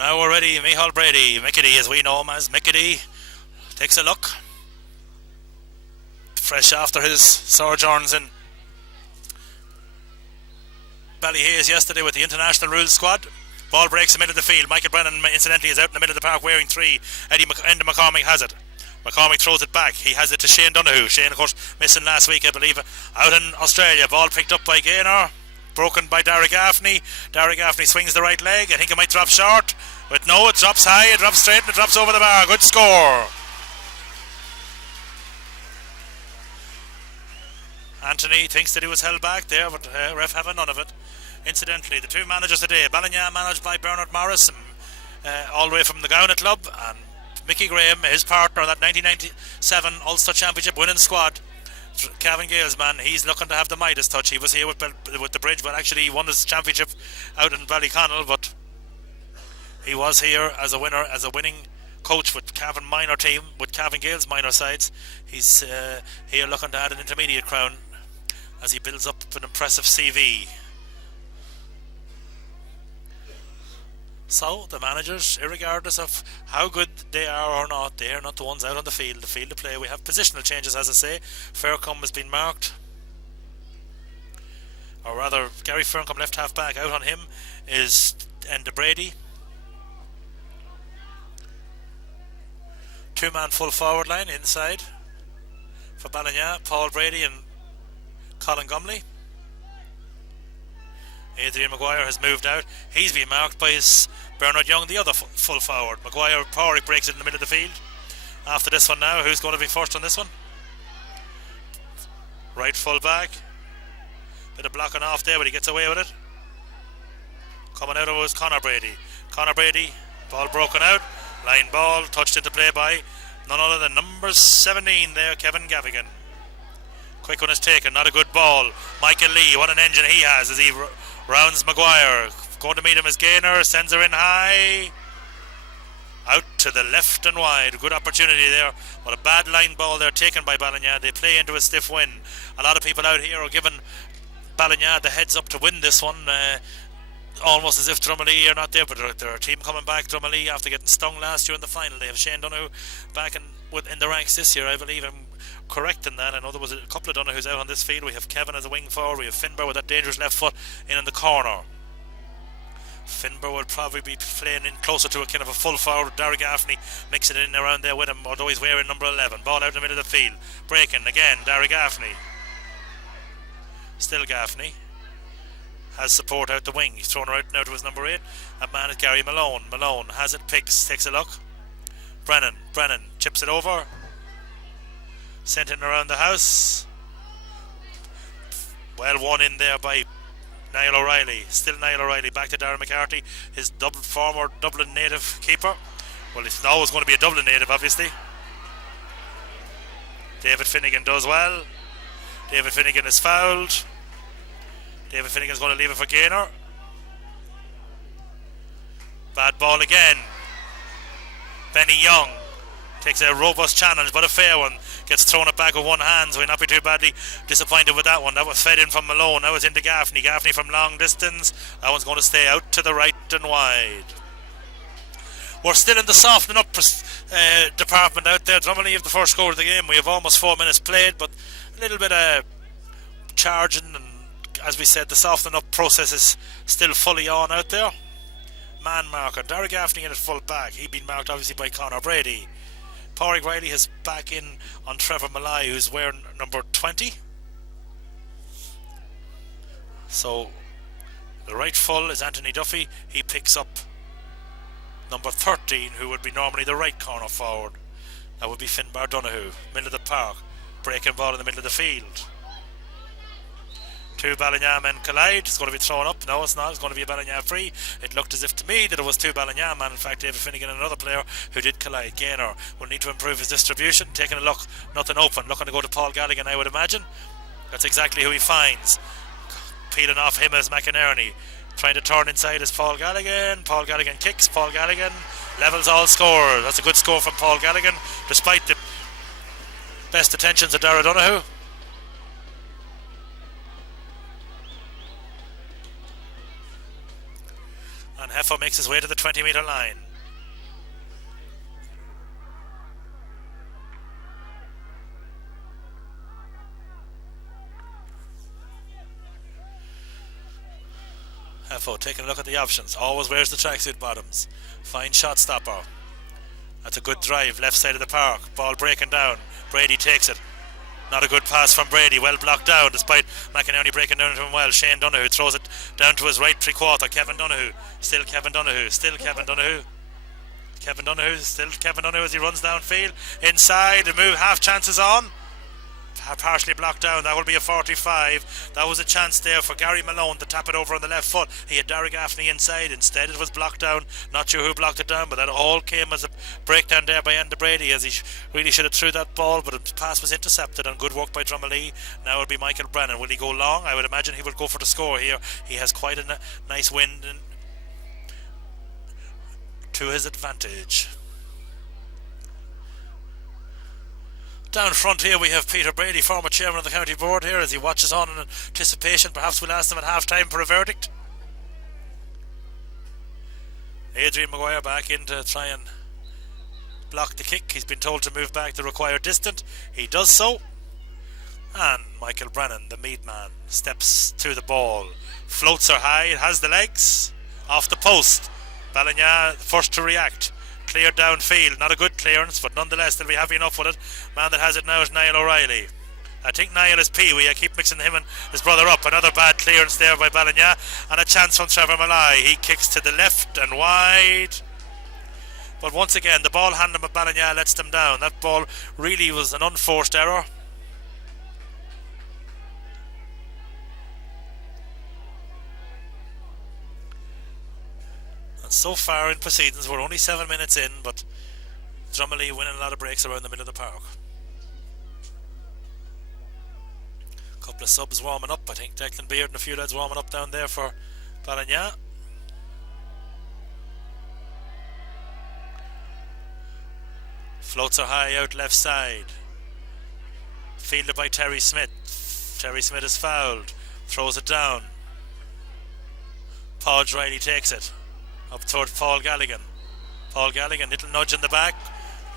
Now we're ready. Micheál Brady, Mickety as we know him as Mickety, takes a look. Fresh after his sojourns in Ballyhaise yesterday with the international rules squad. Ball breaks the middle of the field. Michael Brennan, incidentally, is out in the middle of the park wearing 3. Enda McCormick has it. McCormick throws it back. He has it to Shane Donoghue. Shane, of course, missing last week, I believe, out in Australia. Ball picked up by Gaynor. Broken by Derek Gaffney. Derek Gaffney swings the right leg. I think it might drop short. But no, it drops high, it drops straight, and it drops over the bar. Good score. Anthony thinks that he was held back there, but ref having none of it. Incidentally, the two managers today, Ballinagh managed by Bernard Morris, all the way from the Gowna Club, and Mickey Graham, his partner, that 1997 Ulster Championship winning squad. Cavan Gales, man, he's looking to have the Midas touch. He was here with the Bridge, but actually he won his championship out in Ballyconnell, but he was here as a winner, as a winning coach with Cavan minor team, with Cavan Gales minor sides. He's here looking to add an intermediate crown as he builds up an impressive CV. So the managers, irregardless of how good they are or not, they are not the ones out on the field of play. We have positional changes, as I say. Faircombe has been marked, or rather Gary Faircombe, left half back. Out on him is Enda Brady. Two-man full forward line inside for Ballinagh, Paul Brady and Colin Gumley. Adrian Maguire has moved out. He's been marked by his Bernard Young, the other full forward. Maguire, Porrick breaks it in the middle of the field. After this one now, who's going to be first on this one? Right full back. Bit of blocking off there, but he gets away with it. Coming out of it was Conor Brady. Conor Brady, ball broken out. Line ball, touched into play by none other than number 17 there, Kevin Gavigan. Quick one is taken, not a good ball. Michael Lee, what an engine he has as he rounds Maguire. Going to meet him as Gaynor, sends her in high. Out to the left and wide. Good opportunity there. But a bad line ball there taken by Ballinagh. They play into a stiff win. A lot of people out here are giving Ballinagh the heads up to win this one. Almost as if Drumalee are not there, but they're a team coming back. Drumalee, after getting stung last year in the final, they have Shane Donoghue back in the ranks this year. I believe I'm correct in that. I know there was a couple of Donoghues out on this field. We have Kevin as a wing forward. We have Finbar with that dangerous left foot in the corner. Finbar will probably be playing in closer to a kind of a full forward. Derek Gaffney mixing it in around there with him, although he's wearing number 11. Ball out in the middle of the field. Breaking again, Derek Gaffney. Still Gaffney. Has support out the wing. He's thrown right now to his number 8. That man is Gary Malone. Malone has it, picks, takes a look. Brennan chips it over. Sent in around the house. Well won in there by Niall O'Reilly. Still Niall O'Reilly. Back to Darren McCarthy, his former Dublin native keeper. Well, he's always going to be a Dublin native, obviously. David Finnegan does well. David Finnegan is fouled. David Finnegan's going to leave it for Gaynor. Bad ball again. Benny Young takes a robust challenge, but a fair one. Gets thrown it back with one hand, so he'll not be too badly disappointed with that one. That was fed in from Malone. That was into Gaffney. Gaffney from long distance. That one's going to stay out to the right and wide. We're still in the softening up department out there. Drumalee have the first score of the game. We have almost 4 minutes played, but a little bit of charging, and as we said, the softening up process is still fully on out there. Man marker, Derek Gaffney in at full back. He'd been marked obviously by Conor Brady. Porrick Riley has back in on Trevor Malai, who's wearing number 20. So the right full is Anthony Duffy. He picks up number 13, who would be normally the right corner forward. That would be Finbar Donoghue. Middle of the park. Breaking ball in the middle of the field. Two Ballinagh men collide. It's going to be thrown up. No, it's not. It's going to be a Ballinagh free. It looked as if to me that it was two Ballinagh men. In fact, David Finnegan and another player who did collide. Gaynor will need to improve his distribution. Taking a look, nothing open. Looking to go to Paul Galligan, I would imagine. That's exactly who he finds. Peeling off him as McInerney. Trying to turn inside is Paul Galligan. Paul Galligan kicks. Paul Galligan levels all score. That's a good score from Paul Galligan, despite the best attentions of Dara Donoghue. And Leffo makes his way to the 20-metre line. Leffo taking a look at the options. Always wears the tracksuit bottoms. Fine shot stopper. That's a good drive, left side of the park. Ball breaking down. Brady takes it. Not a good pass from Brady, well blocked down despite McInerney breaking down to him well. Shane Donoghue throws it down to his right three-quarter. Kevin Donoghue, still Kevin Donoghue, still Kevin Donoghue. Kevin Donoghue, still Kevin Donoghue as he runs downfield. Inside, the move, half chances on. Partially blocked down, that will be a 45. That was a chance there for Gary Malone to tap it over on the left foot. He had Derek Gaffney inside, instead it was blocked down. Not sure who blocked it down, but that all came as a breakdown there by Andy Brady, as he really should have threw that ball, but the pass was intercepted, and good work by Drumalee. Now it'll be Michael Brennan. Will he go long? I would imagine he will go for the score here. He has quite a nice wind to his advantage. Down front here we have Peter Brady, former chairman of the county board here, as he watches on in anticipation. Perhaps we'll ask him at half time for a verdict. Adrian Maguire back in to try and block the kick. He's been told to move back the required distance. He does so. And Michael Brennan, the meat man, steps to the ball. Floats her high, it has the legs. Off the post. Ballinagh first to react. Cleared downfield, not a good clearance, but nonetheless they'll be happy enough with it. Man that has it now is Niall O'Reilly. I think Niall is Pee-wee. I keep mixing him and his brother up. Another bad clearance there by Ballinagh, and a chance from Trevor Malai. He kicks to the left and wide, but once again the ball handling of Ballinagh lets them down. That ball really was an unforced error. So far in proceedings, we're only 7 minutes in, but Drumalee winning a lot of breaks around the middle of the park. A couple of subs warming up. I think Declan Beard and a few lads warming up down there for Ballinagh. Floats are high out left side. Fielded by Terry Smith. Terry Smith is fouled. Throws it down. Podge Riley takes it up towards Paul Galligan. Paul Galligan, little nudge in the back,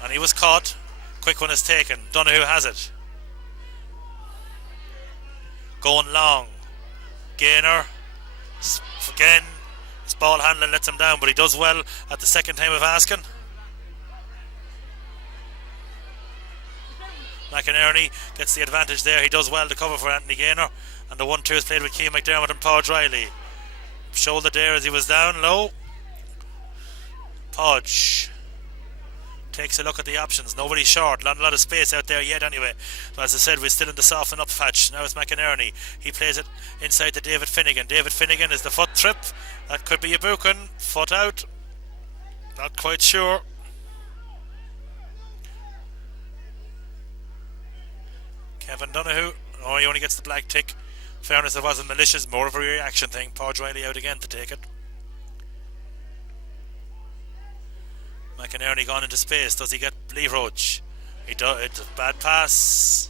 and he was caught. Quick one is taken. Donoghue has it. Going long. Gainer. Again, his ball handling lets him down, but he does well at the second time of asking. McInerney gets the advantage there. He does well to cover for Anthony Gainer, and the 1-2 is played with Keane McDermott and Podge Riley. Shoulder there as he was down low. Podge takes a look at the options. Nobody's short. Not a lot of space out there yet anyway. So as I said, we're still in the soften up patch. Now it's McInerney. He plays it inside to David Finnegan. David Finnegan is the foot trip. That could be a booking. Foot out. Not quite sure. Kevin Donoghue. Oh, he only gets the black tick. Fairness, it wasn't malicious. More of a reaction thing. Podge Riley out again to take it. McInerney gone into space. Does he get Lee Roach? He does. It's a bad pass.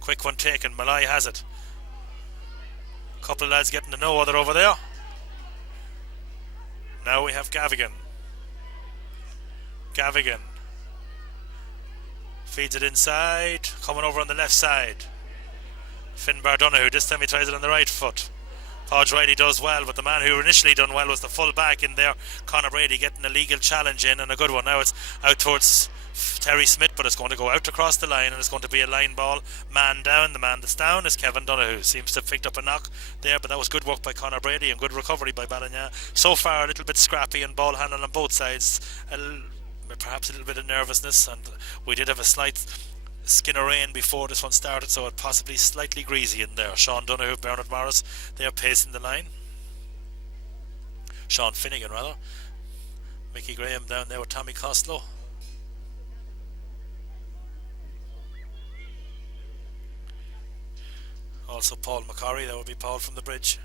Quick one taken. Malai has it. Couple of lads getting to know other over there. Now we have Gavigan. Gavigan feeds it inside. Coming over on the left side. Finbar Donoghue. This time he tries it on the right foot. Podge Riley does well, but the man who initially done well was the full back in there, Conor Brady, getting a legal challenge in, and a good one. Now it's out towards Terry Smith, but it's going to go out across the line, and it's going to be a line ball. Man down. The man that's down is Kevin Donoghue. Seems to have picked up a knock there, but that was good work by Conor Brady and good recovery by Ballinagh. So far a little bit scrappy and ball handling on both sides. Perhaps a little bit of nervousness, and we did have a slight skin of rain before this one started, so it possibly slightly greasy in there. Sean Donoghue, Bernard Morris, they are pacing the line. Sean Finnegan rather. Mickey Graham down there with Tommy Costello. Also Paul McCorry, that would be Paul from the bridge.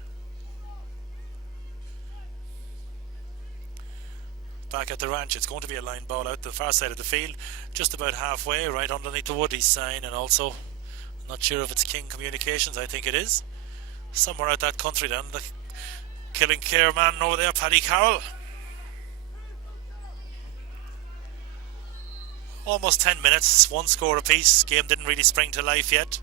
Back at the ranch, it's going to be a line ball out the far side of the field, just about halfway, right underneath the Woodies sign, and also, I'm not sure if it's King Communications, I think it is. Somewhere out that country then, the Killing Care man over there, Paddy Carroll. Almost 10 minutes, one score apiece. Game didn't really spring to life yet.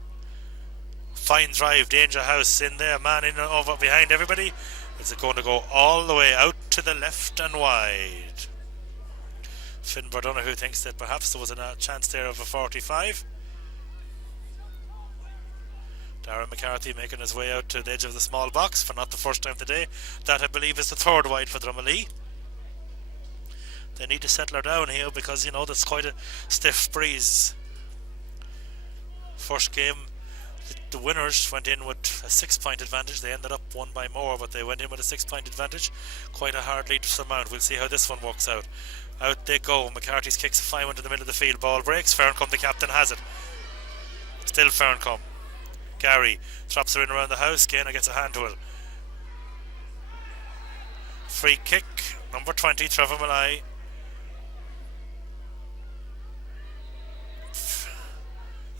Fine drive, Danger House in there, man in over behind everybody. Is it going to go all the way out to the left and wide? Finn Bardona, who thinks that perhaps there was a chance there of a 45. Darren McCarthy making his way out to the edge of the small box for not the first time today. That, I believe, is the third wide for Drumalee. They need to settle her down here because, you know, that's quite a stiff breeze. First game, the winners went in with a 6-point advantage. They ended up one by more, but they went in with a 6-point advantage. Quite a hard lead to surmount. We'll see how this one works out. Out they go. McCarthy's kicks a fine one to the middle of the field. Ball breaks. Ferncombe, the captain, has it. Still Ferncombe. Gary drops her in around the house. Gainer gets a hand to it. Free kick. Number 20, Trevor Malloy.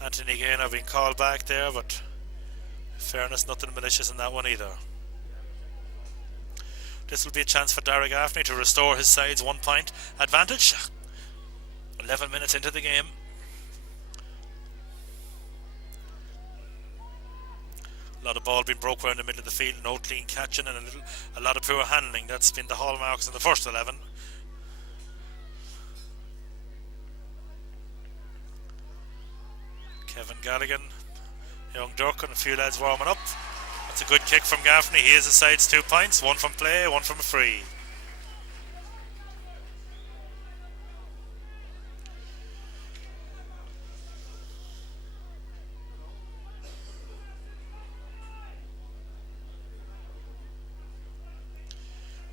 Anthony Gainer being called back there, but in fairness, nothing malicious in that one either. This will be a chance for Derek Gaffney to restore his side's 1-point advantage. 11 minutes into the game. A lot of ball being broke around the middle of the field, no clean catching and a lot of poor handling. That's been the hallmarks in the first 11. Kevin Galligan, young Durkin, a few lads warming up. That's a good kick from Gaffney. He is the side's 2 points, one from play, one from a free.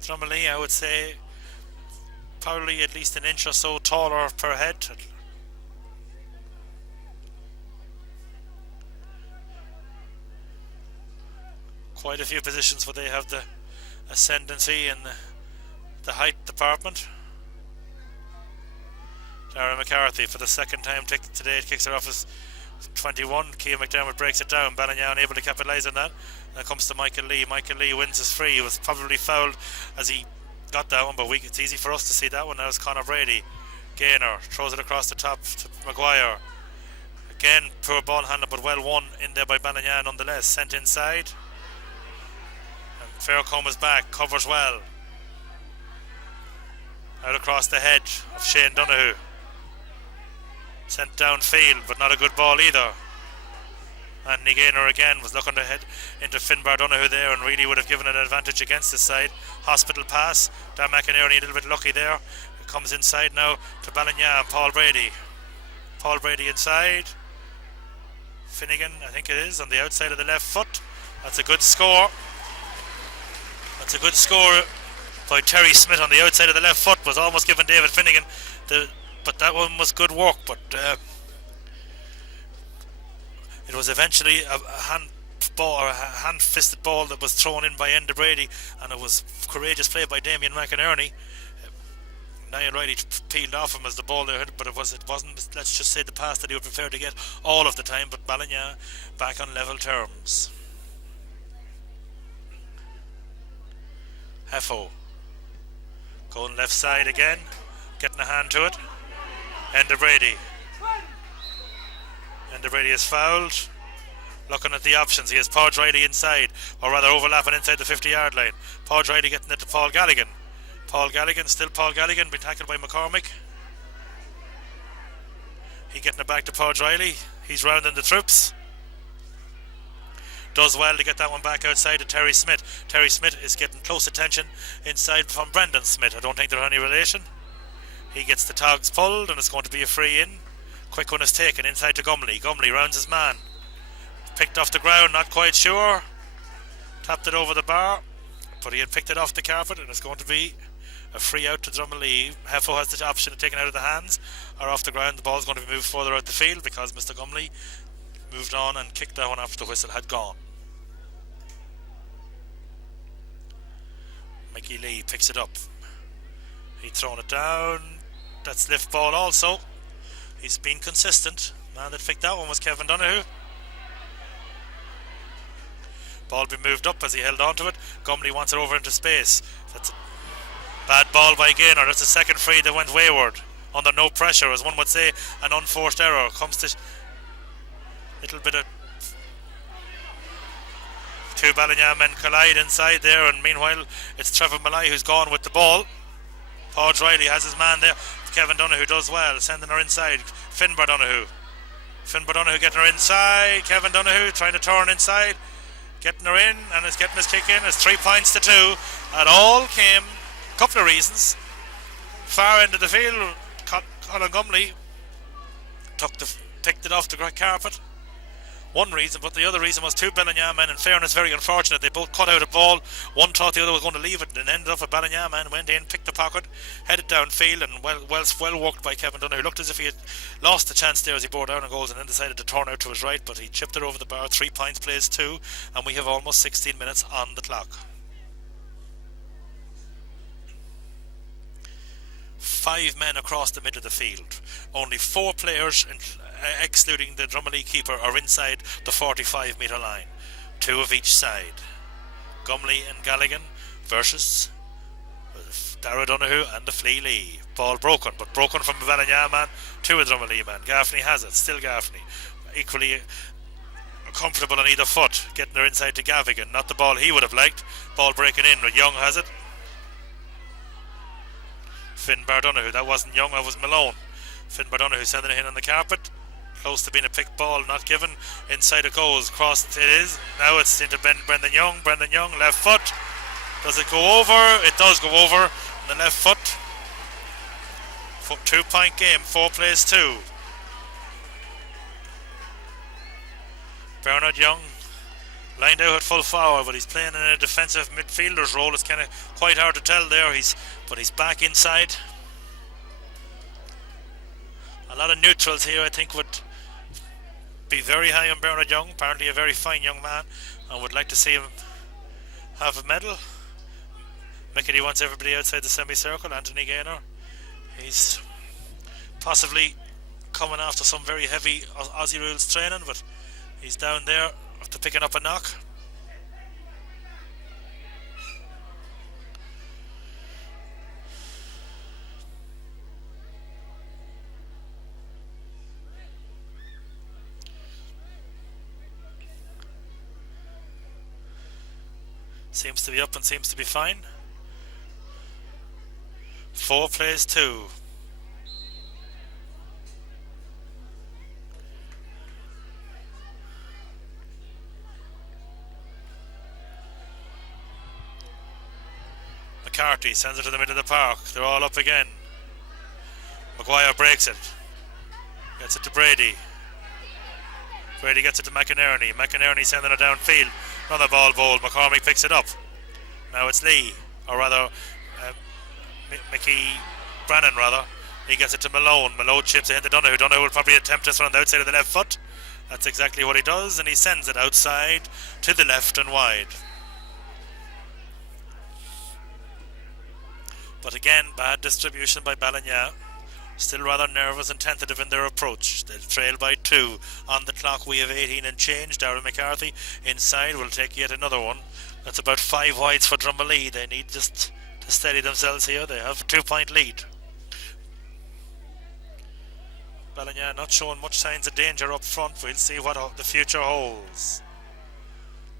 Drumalee, I would say, probably at least an inch or so taller per head. Quite a few positions where they have the ascendancy in the height department. Darren McCarthy for the second time today kicks her off as 21. Keane McDermott breaks it down. Ballinagh unable to capitalise on that. And it comes to Michael Lee. Michael Lee wins his free. He was probably fouled as he got that one, but it's easy for us to see that one. Now it's Conor Brady. Gainer throws it across the top to Maguire. Again, poor ball handling, but well won in there by Ballinagh nonetheless. Sent inside. Faircombe is back, covers well. Out across the head of Shane Donoghue. Sent downfield, but not a good ball either. And Gainer again was looking to head into Finbar Donoghue there and really would have given an advantage against his side. Hospital pass. Dan McInerney a little bit lucky there. It comes inside now to Ballinagh and Paul Brady. Paul Brady inside. Finnegan, I think it is, on the outside of the left foot. That's a good score. That's a good score by Terry Smith on the outside of the left foot. Was almost given David Finnegan, but that one was good work. But it was eventually a hand ball or a hand-fisted ball that was thrown in by Enda Brady, and it was courageous play by Damien McInerney. Niall Riley peeled off him as the ball there, but it wasn't. Let's just say the pass that he would prefer to get all of the time. But Ballinagh back on level terms. Heffo going left side again, getting a hand to it. Enda Brady. Enda Brady is fouled. Looking at the options, he has Podge Riley inside, or rather overlapping inside the 50-yard line. Podge Riley getting it to Paul Galligan. Paul Galligan, still Paul Galligan, being tackled by McCormick. He getting it back to Podge Riley. He's rounding the troops. Does well to get that one back outside to Terry Smith. Terry Smith is getting close attention inside from Brendan Smith. I don't think they're any relation. He gets the togs pulled and it's going to be a free in. Quick one is taken inside to Gumley. Gumley rounds his man. Picked off the ground, not quite sure. Tapped it over the bar, but he had picked it off the carpet and it's going to be a free out to Drumalee. Heffo has the option of taking it out of the hands or off the ground. The ball's going to be moved further out the field because Mr. Gumley moved on and kicked that one after the whistle had gone. Mickey Lee picks it up. He's thrown it down. That's lift ball also. He's been consistent. Man that picked that one was Kevin Donoghue. Ball be moved up as he held on to it. Gumley wants it over into space. That's a bad ball by Gaynor. That's a second free that went wayward. under no pressure, as one would say, an unforced error. Comes to little bit of two Ballinagh men collide inside there, and meanwhile it's Trevor Malloy who's gone with the ball. Paul Riley has his man there. Kevin Donoghue does well, sending her inside. Finbar Donoghue getting her inside. Kevin Donoghue trying to turn inside, getting her in, and is getting his kick in. It's 3 points to 2. It all came, a couple of reasons. Far end of the field, Colin Gumley picked it off the carpet. One reason, but the other reason was two Ballinagh men. In fairness, very unfortunate. They both cut out a ball. One thought the other was going to leave it, and ended up a Ballinagh man went in, picked the pocket, headed downfield, and well worked by Kevin Donoghue. Looked as if he had lost the chance there as he bore down on goals, and then decided to turn out to his right, but he chipped it over the bar. 3 points, plays 2, and we have almost 16 minutes on the clock. 5 men across the middle of the field. Only 4 players, excluding the Drumalee keeper, are inside the 45-metre line. 2 of each side. Gumley and Galligan versus Dara Donoghue and the Flea Lee. Ball broken, but broken from a Ballinagh man to a Drumalee man. Gaffney has it, still Gaffney. Equally comfortable on either foot, getting her inside to Gavigan. Not the ball he would have liked. Ball breaking in, but Young has it. Finbar Donoghue, that wasn't Young, that was Malone. Finbar Donoghue sending it in on the carpet. Close to being a picked ball, not given. Inside it goes, crossed it is. Now it's into Brendan Young. Brendan Young, left foot. Does it go over? It does go over. The left foot. 2 point game, 4 plays 2. Bernard Young lined out at full forward, but he's playing in a defensive midfielder's role. It's kind of quite hard to tell there. But he's back inside. A lot of neutrals here, I think, would be very high on Bernard Young. Apparently a very fine young man, and would like to see him have a medal. Mickey wants everybody outside the semicircle. Anthony Gaynor, he's possibly coming after some very heavy Aussie rules training, but he's down there after picking up a knock. Seems to be up and seems to be fine. 4 plays 2. McCarthy sends it to the middle of the park. They're all up again. Maguire breaks it. Gets it to Brady. Brady gets it to McInerney. McInerney sending it downfield. Another ball bowl. McCormick picks it up. Now it's Lee, or rather Mickey Brannan rather. He gets it to Malone. Malone chips it into Donoghue. Donoghue will probably attempt this one on the outside of the left foot. That's exactly what he does, and he sends it outside to the left and wide. But again, bad distribution by Ballinagh. Still rather nervous and tentative in their approach. They'll trail by 2. On the clock we have 18 and change. Darren McCarthy inside will take yet another one. That's about 5 wides for Drumalee. They need just to steady themselves here. They have a 2 point lead. Ballinagh not showing much signs of danger up front. We'll see what the future holds.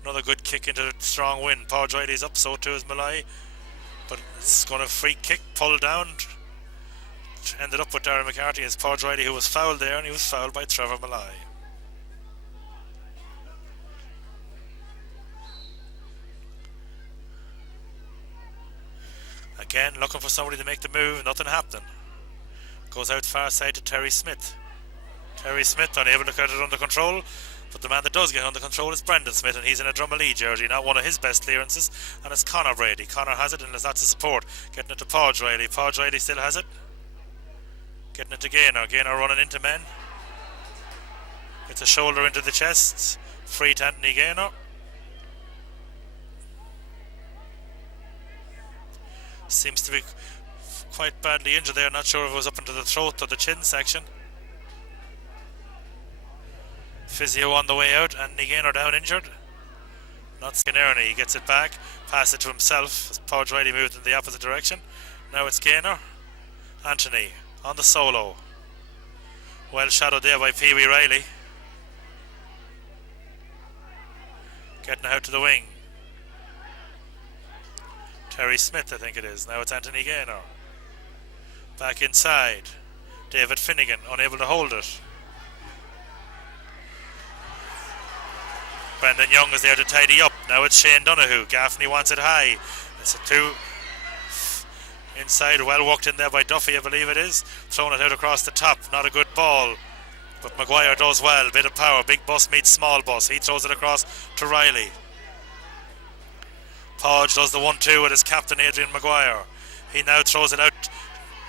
Another good kick into the strong wind. Paul Riley's up, so too is Malloy. But it's going to free kick, pull down. Ended up with Darren McCarthy as Paul Riley, who was fouled there, and he was fouled by Trevor Malloy. Again, looking for somebody to make the move, nothing happening. Goes out far side to Terry Smith. Terry Smith unable to get it under control, but the man that does get under control is Brendan Smith, and he's in a Drumalee jersey, not one of his best clearances, and it's Conor Brady. Conor has it and there's lots of support. Getting it to Paul Riley. Paul Riley still has it. Getting it to Gaynor. Gaynor running into men. Gets a shoulder into the chest. Free to Anthony Gaynor. Seems to be quite badly injured there. Not sure if it was up into the throat or the chin section. Physio on the way out. Anthony Gaynor down injured. Not McInerney. He gets it back. Pass it to himself as Paul Riley moved in the opposite direction. Now it's Gaynor. Anthony on the solo. Well shadowed there by Pee Wee Riley. Getting out to the wing. Terry Smith, I think it is. Now it's Anthony Gaynor. Back inside. David Finnegan, unable to hold it. Brendan Young is there to tidy up. Now it's Shane Donoghue. Gaffney wants it high. It's a 2. Inside, well walked in there by Duffy, I believe it is. Throwing it out across the top. Not a good ball. But Maguire does well. Bit of power. Big bus meets small bus. He throws it across to Riley. Podge does the 1-2 with his captain Adrian Maguire. He now throws it out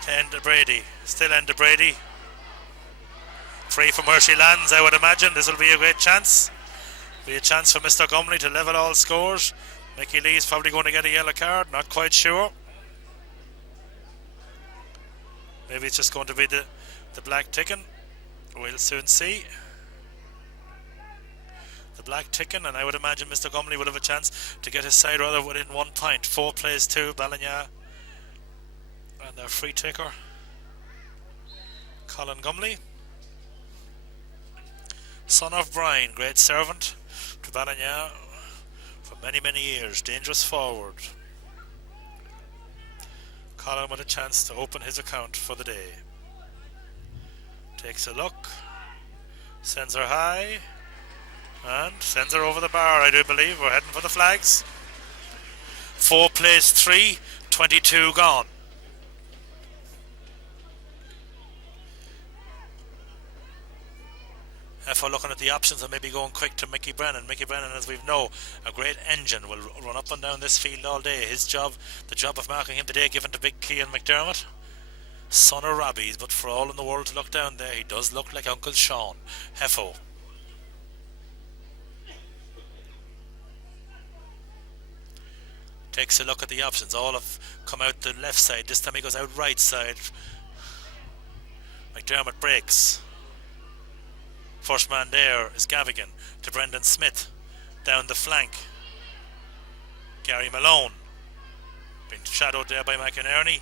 to Enda Brady. Still Enda Brady. Free from where she lands, I would imagine. This will be a great chance. Be a chance for Mr. Gumley to level all scores. Mickey Lee's probably going to get a yellow card. Not quite sure. Maybe it's just going to be the black ticking. We'll soon see. The black ticking, and I would imagine Mr. Gumley will have a chance to get his side rather within 1 point. 4 plays 2, Ballinagh and their free taker, Colin Gumley. Son of Brian, great servant to Ballinagh for many, many years. Dangerous forward. Colin with a chance to open his account for the day. Takes a look, sends her high, and sends her over the bar, I do believe. We're heading for the flags. 4 plays 3, 22 gone. If we're looking at the options and maybe going quick to Mickey Brennan. Mickey Brennan, as we know, a great engine, will run up and down this field all day. His job, the job of marking him today, given to Big Cian McDermott. Son of Robbie's, but for all in the world to look down there, he does look like Uncle Sean. Heffo. Takes a look at the options. All have come out the left side. This time he goes out right side. McDermott breaks. First man there is Gavigan to Brendan Smith. Down the flank. Gary Malone. Being shadowed there by McInerney.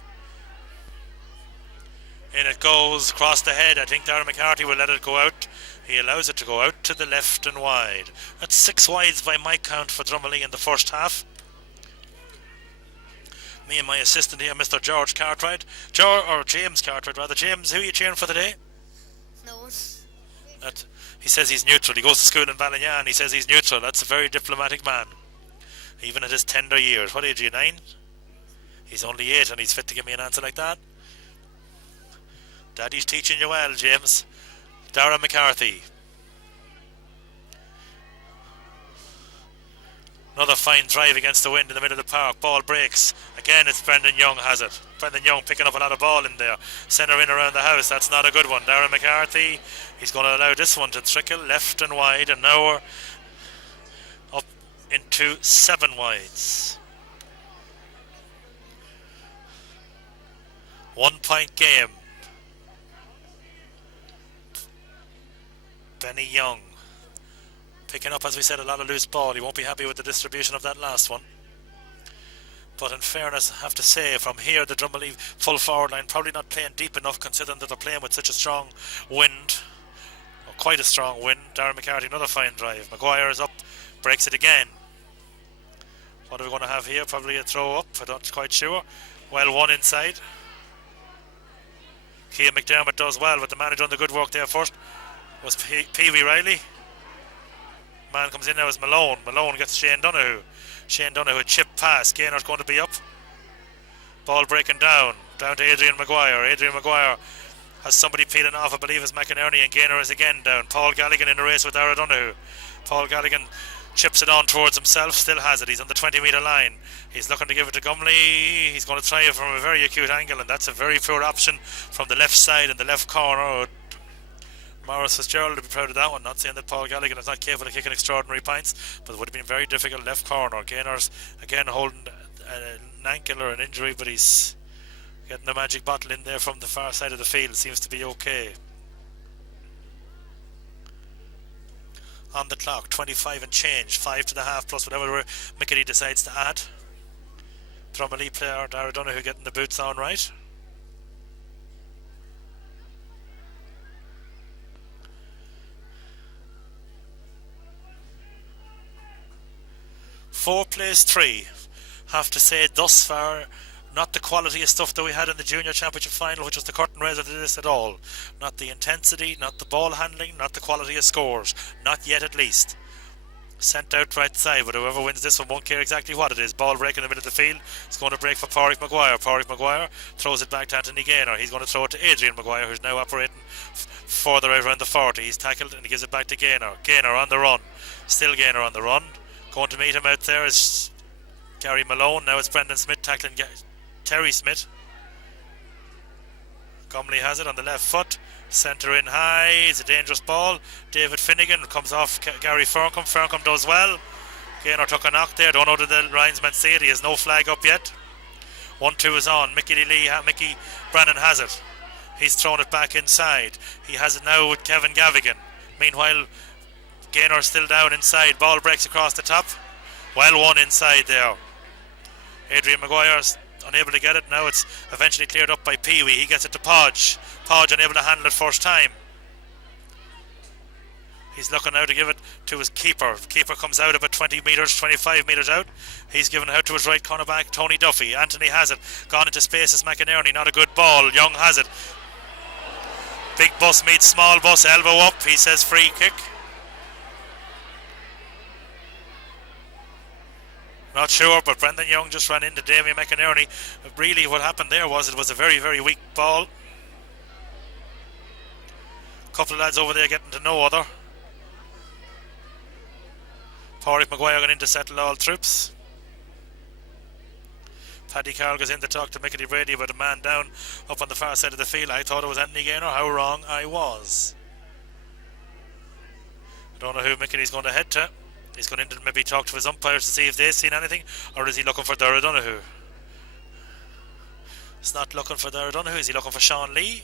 In it goes, across the head. I think Darren McCarthy will let it go out. He allows it to go out to the left and wide. That's 6 wides by my count for Drumalee in the first half. Me and my assistant here, Mr. George Cartwright. James Cartwright rather. James, who are you cheering for today? No one. He says he's neutral. He goes to school in Ballinagh and he says he's neutral. That's a very diplomatic man. Even at his tender years. What age are you, 9? He's only 8 and he's fit to give me an answer like that. Daddy's teaching you well, James. Darren McCarthy. Another fine drive against the wind in the middle of the park. Ball breaks. Again, it's Brendan Young has it. Brendan Young picking up a lot of ball in there. Centre in around the house. That's not a good one. Darren McCarthy. He's going to allow this one to trickle left and wide. And now we're up into 7 wides. 1 point game. Benny Young. Picking up, as we said, a lot of loose ball. He won't be happy with the distribution of that last one. But in fairness, I have to say, from here, the Drumalee full forward line probably not playing deep enough, considering that they're playing with such a strong wind. Or quite a strong wind. Darren McCarthy, another fine drive. Maguire is up, breaks it again. What are we going to have here? Probably a throw up, I'm not quite sure. Well, 1 inside. Cian McDermott does well, but the man who done the good work there first was Pee Wee Riley. Man comes in now as Malone. Malone gets Shane Donoghue. Shane Donoghue, chip pass. Gaynor's going to be up. Ball breaking down to Adrian Maguire. Adrian Maguire has somebody peeling off, I believe it's McInerney, and Gaynor is again down. Paul Galligan in the race with Dara Donoghue. Paul Galligan chips it on towards himself, still has it. He's on the 20 metre line. He's looking to give it to Gumley. He's going to try it from a very acute angle, and that's a very poor option from the left side in the left corner. Maurice Fitzgerald would be proud of that one. Not saying that Paul Galligan is not capable of kicking extraordinary pints, but it would have been very difficult left corner. Gaynor's again holding an ankle or an injury, but he's getting the magic bottle in there from the far side of the field. Seems to be okay. On the clock, 25 and change, 5 to the half plus whatever Mickey decides to add. Drumalee player Dara Donoghue getting the boots on right. 4 plays 3. Have to say thus far, not the quality of stuff that we had in the junior championship final, which was the curtain raiser to this at all. Not the intensity, not the ball handling, not the quality of scores. Not yet at least. Sent out right side, but whoever wins this one won't care exactly what it is. Ball break in the middle of the field. It's going to break for Pádraig Maguire. Pádraig Maguire throws it back to Anthony Gaynor. He's going to throw it to Adrian Maguire, who's now operating further out around the 40. He's tackled and he gives it back to Gaynor. Gaynor on the run. Still Gaynor on the run. Going to meet him out there is Gary Malone. Now it's Brendan Smith tackling Terry Smith. Gumley has it on the left foot. Centre in high. It's a dangerous ball. David Finnegan comes off Gary Ferncombe. Ferncombe does well. Gaynor took a knock there. Don't know that the linesman see it. He has no flag up yet. 1-2 is on. Mickey Brannan has it. He's thrown it back inside. He has it now with Kevin Gavigan. Meanwhile, Gaynor's still down inside. Ball breaks across the top. Well won inside there. Adrian Maguire's unable to get it. Now it's eventually cleared up by Pee Wee. He gets it to Podge. Podge unable to handle it first time. He's looking now to give it to his keeper. Keeper comes out about 20 metres, 25 metres out. He's given it out to his right cornerback, Tony Duffy. Anthony has it. Gone into space is McInerney. Not a good ball. Young has it. Big bus meets small bus. Elbow up. He says free kick. Not sure, but Brendan Young just ran into Damien McInerney. Really what happened there was it was a very, very weak ball. A couple of lads over there getting to know other. Pádraig Maguire going in to settle all troops. Paddy Carroll goes in to talk to Mickey Brady about a man down up on the far side of the field. I thought it was Anthony Gaynor. How wrong I was. I don't know who Mickey's going to head to. He's going in to maybe talk to his umpires to see if they've seen anything, or is he looking for Dara Donoghue? He's not looking for Dara Donoghue. Is he looking for Sean Lee?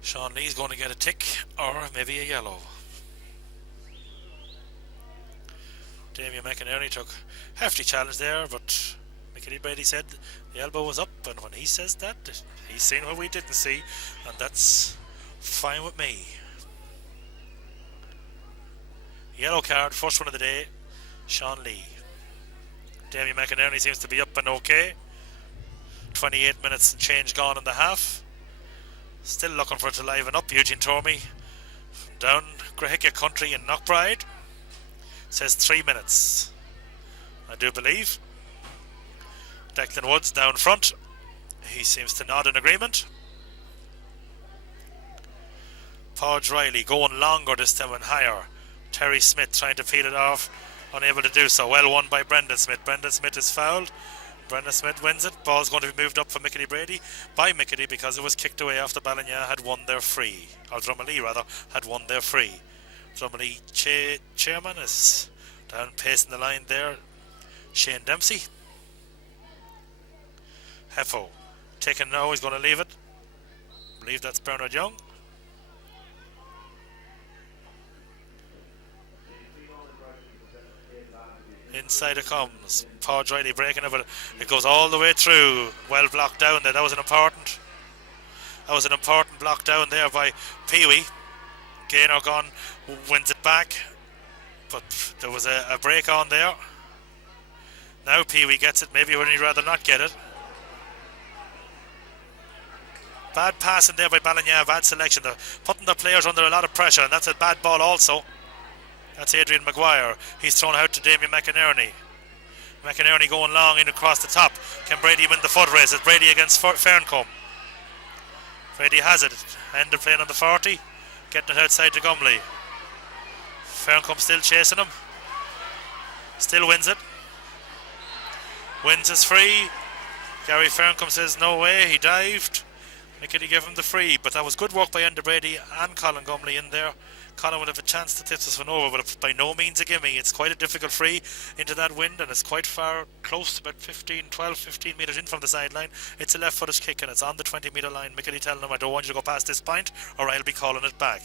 Sean Lee's going to get a tick, or maybe a yellow. Damien McInerney took hefty challenge there, but Mickey Brady said the elbow was up, and when he says that, he's seen what we didn't see, and that's fine with me. Yellow card, first one of the day, Sean Lee. Damien McInerney seems to be up and okay. 28 minutes and change gone in the half. Still looking for it to liven up. Eugene Tormey down Grahicka Country in Knockbride says 3 minutes, I do believe. Declan Woods down front. He seems to nod in agreement. Podge Riley going longer this time and higher. Terry Smith trying to peel it off, unable to do so. Well won by Brendan Smith. Brendan Smith is fouled. Brendan Smith wins it. Ball's going to be moved up for Mickey Brady by Mickey because it was kicked away after Ballinagh had won their free, or Drumalee rather had won their free. Drumalee chairman is down pacing the line there. Shane Dempsey. Heffo taken now. He's going to leave it. I believe that's Bernard Young. Inside it comes. Podge Riley breaking it, but it goes all the way through. Well blocked down there. That was an important block down there by Pee Wee. Gaynor gone, wins it back, but there was a break on there. Now Pee Wee gets it. Maybe would he rather not get it. Bad passing there by Ballinagh. Bad selection. They're putting the players under a lot of pressure, and that's a bad ball also. That's Adrian Maguire. He's thrown out to Damien McInerney. McInerney going long in across the top. Can Brady win the foot race? It's Brady against Ferncombe. Brady has it. End of playing on the 40. Getting it outside to Gumley. Ferncombe still chasing him. Still wins it. Wins his free. Gary Ferncombe says no way. He dived. Mickey gave him the free. But that was good work by Enda Brady and Colin Gumley in there. Colin would have a chance to tip this one over, but it's by no means a gimme. It's quite a difficult free into that wind, and it's quite far, close, about 12, 15 metres in from the sideline. It's a left-footed kick, and it's on the 20-metre line. Mickey telling him, I don't want you to go past this point, or I'll be calling it back.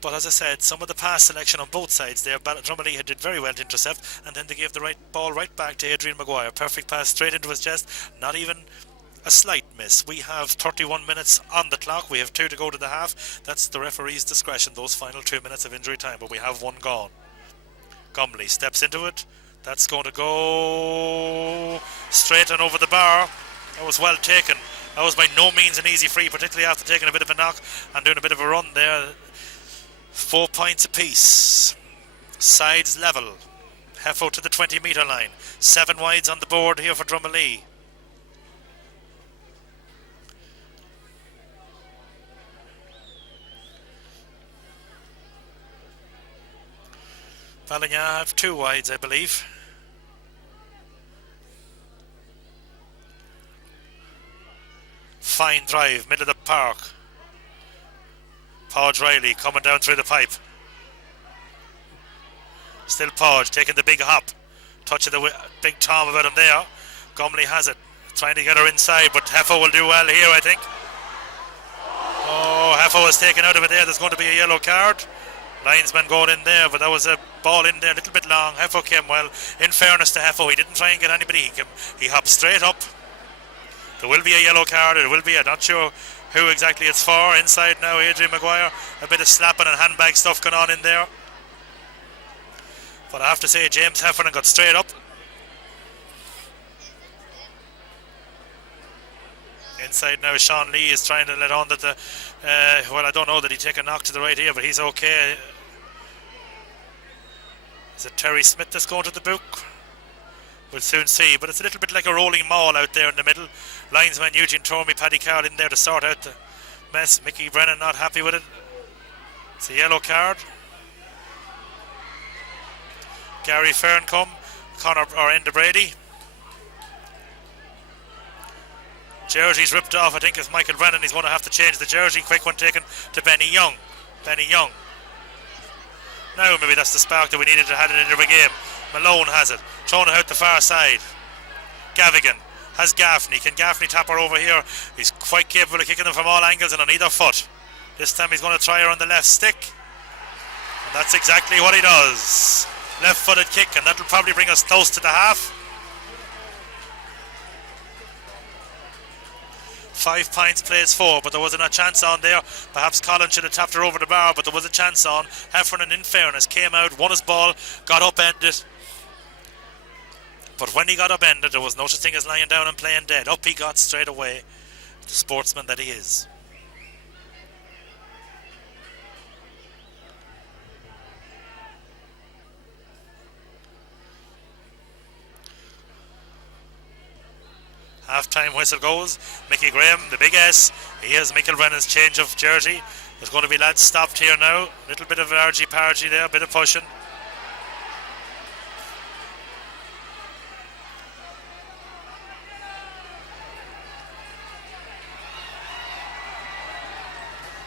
But as I said, some of the pass selection on both sides there, Drumalee did very well to intercept, and then they gave the right ball right back to Adrian Maguire. Perfect pass straight into his chest, not even a slight miss. We have 31 minutes on the clock. We have 2 to go to the half. That's the referee's discretion, those final 2 minutes of injury time, but we have 1 gone. Gumley steps into it. That's going to go straight and over the bar. That was well taken. That was by no means an easy free, particularly after taking a bit of a knock and doing a bit of a run there. 4 points apiece. Sides level. Heffo to the 20-metre line. 7 wides on the board here for Drumalee. Ballinagh have 2 wides, I believe. Fine drive, middle of the park. Podge Riley coming down through the pipe. Still Podge taking the big hop. Touching the big Tom about him there. Gumley has it. Trying to get her inside, but Heffo will do well here, I think. Oh, Heffo is taken out of it there. There's going to be a yellow card. Linesman going in there, but that was a ball in there a little bit long. Heffo came well. In fairness to Heffo, he didn't try and get anybody. He hopped straight up. There will be a yellow card. It will be, I'm not sure who exactly it's for. Inside now, Adrian Maguire. A bit of slapping and handbag stuff going on in there. But I have to say, James Heffernan got straight up. Inside now, Sean Lee is trying to let on that well, I don't know that he take a knock to the right here, but he's okay. Is it Terry Smith that's going to the book? We'll soon see, but it's a little bit like a rolling maul out there in the middle. Linesman Eugene Tormey, Paddy Carroll in there to sort out the mess. Mickey Brennan not happy with it. It's a yellow card. Gary Ferncombe, Conor or Enda Brady. Jersey's ripped off, I think it's Michael Brennan. He's going to have to change the jersey. Quick one taken to Benny Young. Benny Young. Now maybe that's the spark that we needed to have it into the game. Malone has it. Thrown it out the far side. Gavigan has Gaffney. Can Gaffney tap her over here? He's quite capable of kicking them from all angles and on either foot. This time he's going to try her on the left stick. And that's exactly what he does. Left-footed kick, and that'll probably bring us close to the half. 5 points plays 4, but there wasn't a chance on there. Perhaps Collins should have tapped her over the bar, but there was a chance on. Heffernan, in fairness, came out, won his ball, got upended. But when he got upended, there was no such thing as lying down and playing dead. Up he got straight away, the sportsman that he is. Half-time whistle goes. Mickey Graham, the big S. He has Michael Brennan's change of jersey. There's going to be lads stopped here now. A little bit of argy-pargy there, a bit of pushing.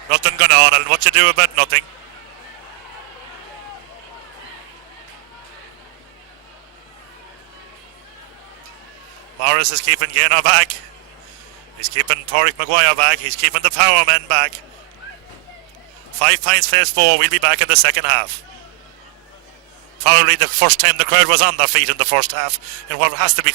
Nothing going on, and what you do about nothing. Morris is keeping Gaynor back. He's keeping Pádraig Maguire back. He's keeping the power men back. 5 points plays 4. We'll be back in the second half. Probably the first time the crowd was on their feet in the first half in what has to be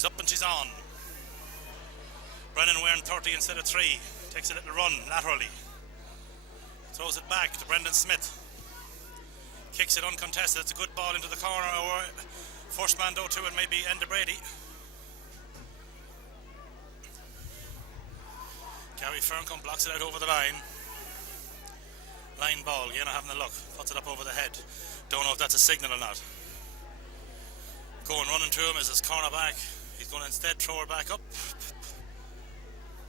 She's up and she's on. Brennan wearing 30 instead of 3. Takes a little run laterally. Throws it back to Brendan Smith. Kicks it uncontested. It's a good ball into the corner. Our first man though to it may be Enda Brady. Gary Ferncombe blocks it out over the line. Line ball, again having a look. Puts it up over the head. Don't know if that's a signal or not. Going running to him is his cornerback. He's going to instead throw her back up.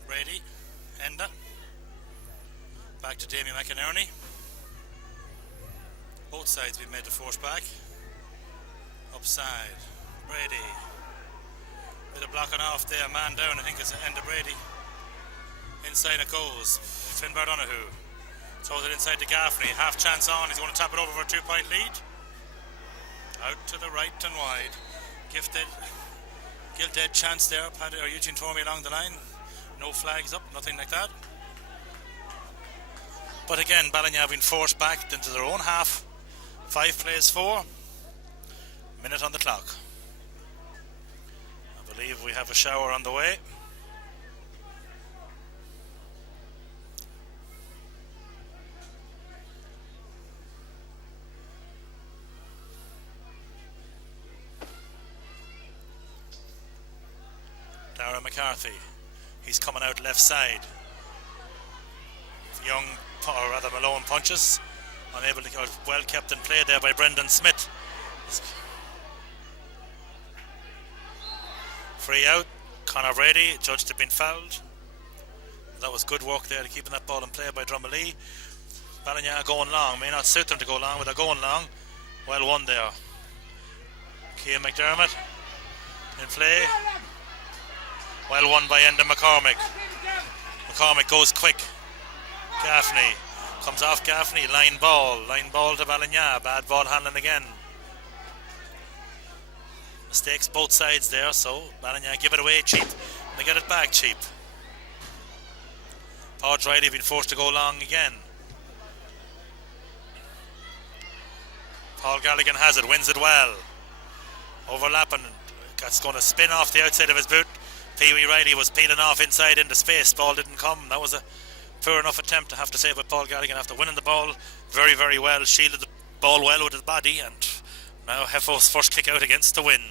Brady, Enda. Back to Damien McInerney. Both sides being made to force back. Upside. Brady. Bit of blocking off there. Man down, I think it's Enda Brady. Inside it goes. Finbar Donahue. Throws it inside to Gaffney. Half chance on. He's going to tap it over for a 2-point lead. Out to the right and wide. Gilt-edge chance there. Paddy or Eugene Tormey along the line. No flags up, nothing like that. But again, Ballinagh being forced back into their own half. 5 plays 4. Minute on the clock. I believe we have a shower on the way. Darragh McCarthy. He's coming out left side. Young, or rather Malone punches. Unable to go. Well kept in play there by Brendan Smith. Free out. Conor Brady, judged to have been fouled. That was good work there to keeping that ball in play by Drumalee. Ballinagh going long. May not suit them to go long, but they're going long. Well won there. Cian McDermott in play. Well won by Enda McCormick. McCormick goes quick. Gaffney comes off Gaffney. Line ball to Ballinagh. Bad ball handling again. Mistakes both sides there, so Ballinagh give it away cheap. And they get it back cheap. Podge Riley been forced to go long again. Paul Galligan has it, wins it well. Overlapping. That's going to spin off the outside of his boot. Pee Wee Riley was peeling off inside into space. Ball didn't come. That was a poor enough attempt, I have to say, by Paul Galligan after winning the ball very, very well. Shielded the ball well with his body, and now Heffo's first kick out against the wind.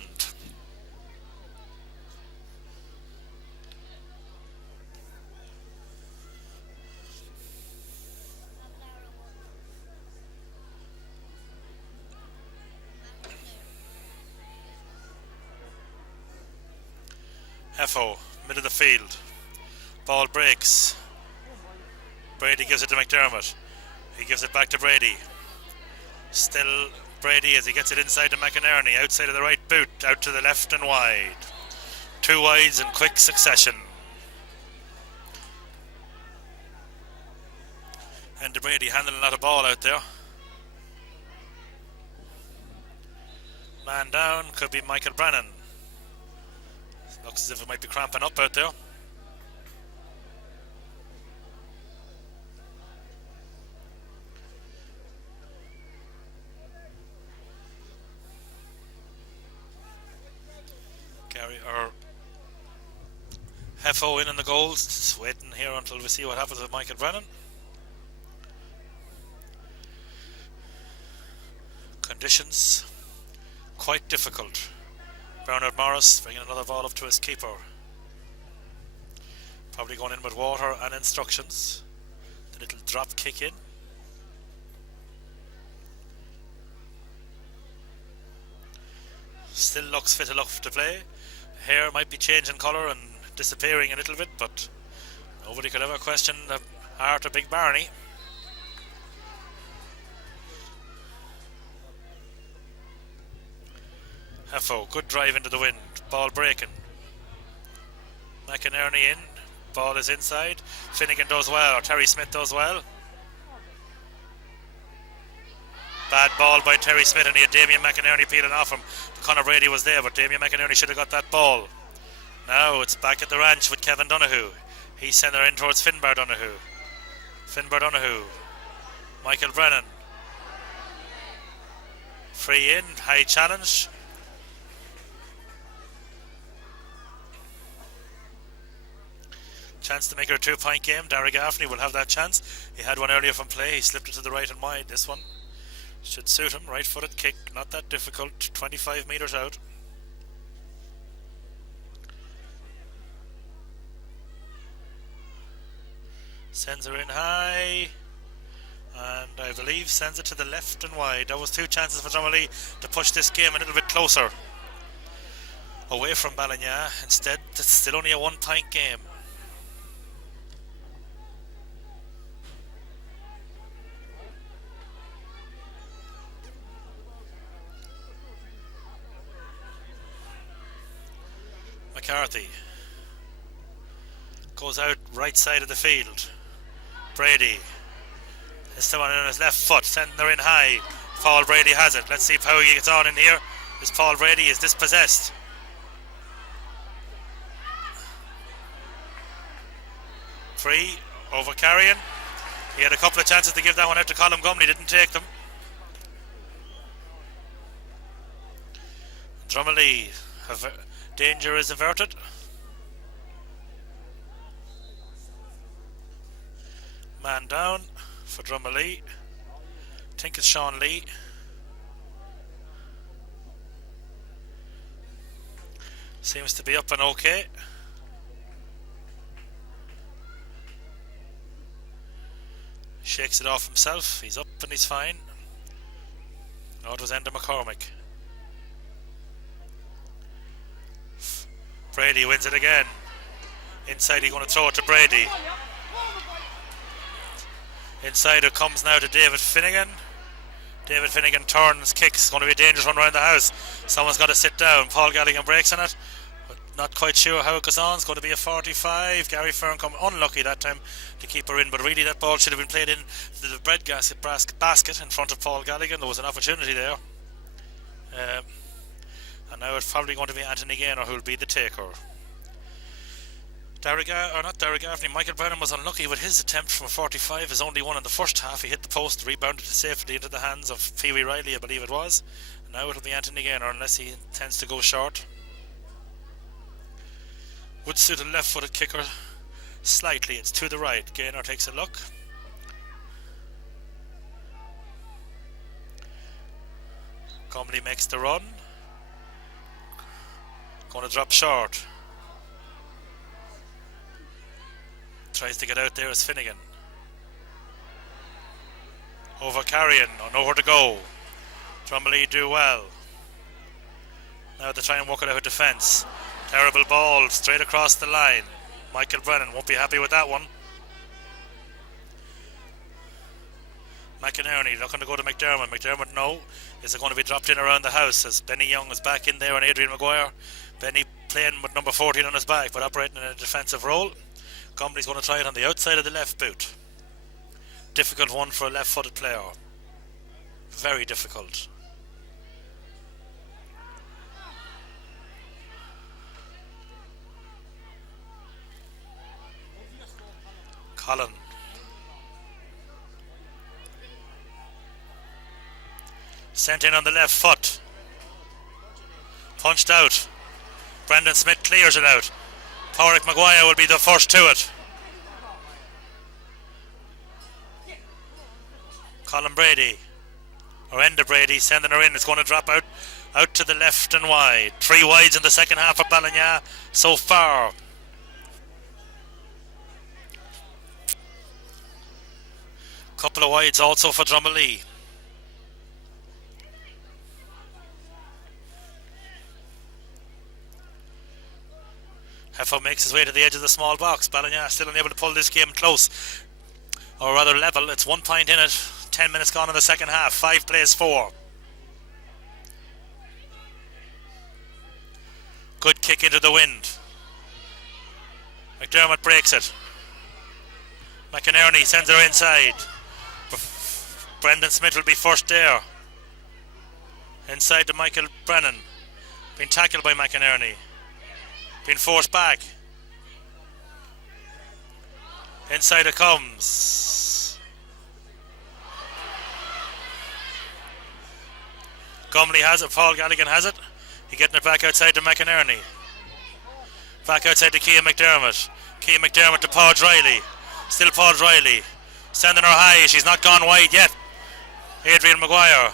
Heffo, middle of the field. Ball breaks. Brady gives it to McDermott. He gives it back to Brady. Still Brady as he gets it inside to McInerney. Outside of the right boot. Out to the left and wide. 2 wides in quick succession. And Brady handling a lot of ball out there. Man down. Could be Michael Brennan. Looks as if it might be cramping up out there. Gary or Heffo in the goals. Just waiting here until we see what happens with Michael Brennan. Conditions quite difficult. Bernard Morris bringing another ball up to his keeper. Probably going in with water and instructions. The little drop kick in. Still looks fit enough to play. Hair might be changing colour and disappearing a little bit, but nobody could ever question the heart of Big Barney. Heffo, good drive into the wind. Ball breaking. McInerney in. Ball is inside. Finnegan does well, or Terry Smith does well. Bad ball by Terry Smith, and he had Damien McInerney peeling off him. Conor Brady was there, but Damien McInerney should have got that ball. Now it's back at the ranch with Kevin Donahue. He's sending her in towards Finbar Donahue. Finbar Donahue. Michael Brennan. Free in, high challenge. Chance to make it a 2-point game. Darragh Gaffney will have that chance. He had one earlier from play. He slipped it to the right and wide. This one should suit him. Right footed kick. Not that difficult. 25 metres out. Sends her in high. And I believe sends it to the left and wide. That was 2 chances for Drumalee to push this game a little bit closer away from Ballinagh. Instead, it's still only a 1-point game. McCarthy goes out right side of the field. Brady. This one on his left foot, sending her in high. Paul Brady has it. Let's see how he gets on in here. Is Paul Brady is dispossessed. Free over Carrion. He had a couple of chances to give that one out to Colin Gumley, didn't take them. Drumalee, danger is averted. Man down for Drumalee. I think it's Sean Lee. Seems to be up and okay. Shakes it off himself. He's up and he's fine. No, it was Enda McCormick. Brady wins it again. Inside, he's going to throw it to Brady. Inside it comes now to David Finnegan. David Finnegan turns, kicks. Going to be a dangerous one around the house. Someone's got to sit down. Paul Galligan breaks on it. But not quite sure how it goes on. It's going to be a 45. Gary Fern come unlucky that time to keep her in. But really that ball should have been played in the bread basket in front of Paul Galligan. There was an opportunity there. And now it's probably going to be Anthony Gaynor who will be the taker. Michael Brennan was unlucky with his attempt from 45. His only one in the first half. He hit the post, rebounded it safely into the hands of Pee Wee Riley, I believe it was. And now it'll be Anthony Gaynor unless he intends to go short. Would suit a left-footed kicker slightly. It's to the right. Gaynor takes a look. Comley makes the run. Going to drop short. Tries to get out there as Finnegan. Over Carrion, nowhere to go. Drumalee do well. Now they try and work it out of defence. Terrible ball, straight across the line. Michael Brennan won't be happy with that one. McInerney looking to go to McDermott. McDermott, no. Is it going to be dropped in around the house as Benny Young is back in there and Adrian Maguire? Benny playing with number 14 on his back but operating in a defensive role. Gumley's going to try it on the outside of the left boot. Difficult one for a left-footed player. Very difficult. Colin. Sent in on the left foot. Punched out. Brendan Smith clears it out. Pádraig Maguire will be the first to it. Colin Brady, or Enda Brady, sending her in. It's going to drop out to the left and wide. 3 wides in the second half of Ballinagh so far. Couple of wides also for Drumalee. Hefo makes his way to the edge of the small box. Ballinagh still unable to pull this game close, or rather level. It's 1 point in it. 10 minutes gone in the second half. 5 plays 4. Good kick into the wind. McDermott breaks it. McInerney sends her inside. Brendan Smith will be first there. Inside to Michael Brennan. Being tackled by McInerney. Being forced back. Inside it comes. Gumley has it. Paul Galligan has it. He's getting it back outside to McInerney. Back outside to Cian McDermott. Cian McDermott to Paul Riley. Still Paul Riley. Sending her high. She's not gone wide yet. Adrian Maguire.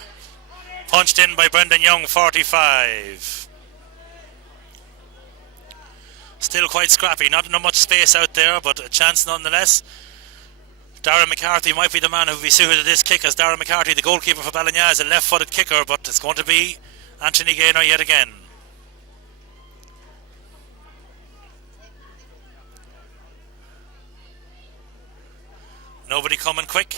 Punched in by Brendan Young, 45. Still quite scrappy. Not much space out there, but a chance nonetheless. Darren McCarthy might be the man who will be suited to this kick, as Darren McCarthy, the goalkeeper for Ballinagh, is a left-footed kicker, but it's going to be Anthony Gaynor yet again. Nobody coming quick.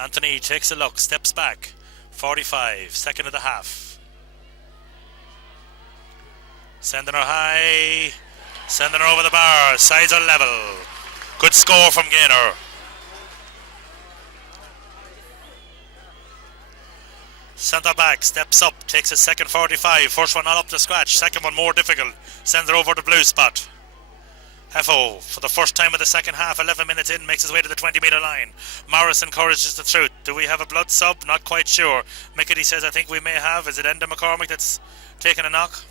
Anthony takes a look, steps back. 45, second of the half. Sending her high. Sending her over the bar. Sides are level. Good score from Gaynor. Centre back steps up, takes a second 45. First one not up to scratch. Second one more difficult. Sends her over the blue spot. Hefo, for the first time of the second half, 11 minutes in, makes his way to the 20-metre line. Morris encourages the truth. Do we have a blood sub? Not quite sure. Mickety says, I think we may have. Is it Enda McCormick that's taking a knock?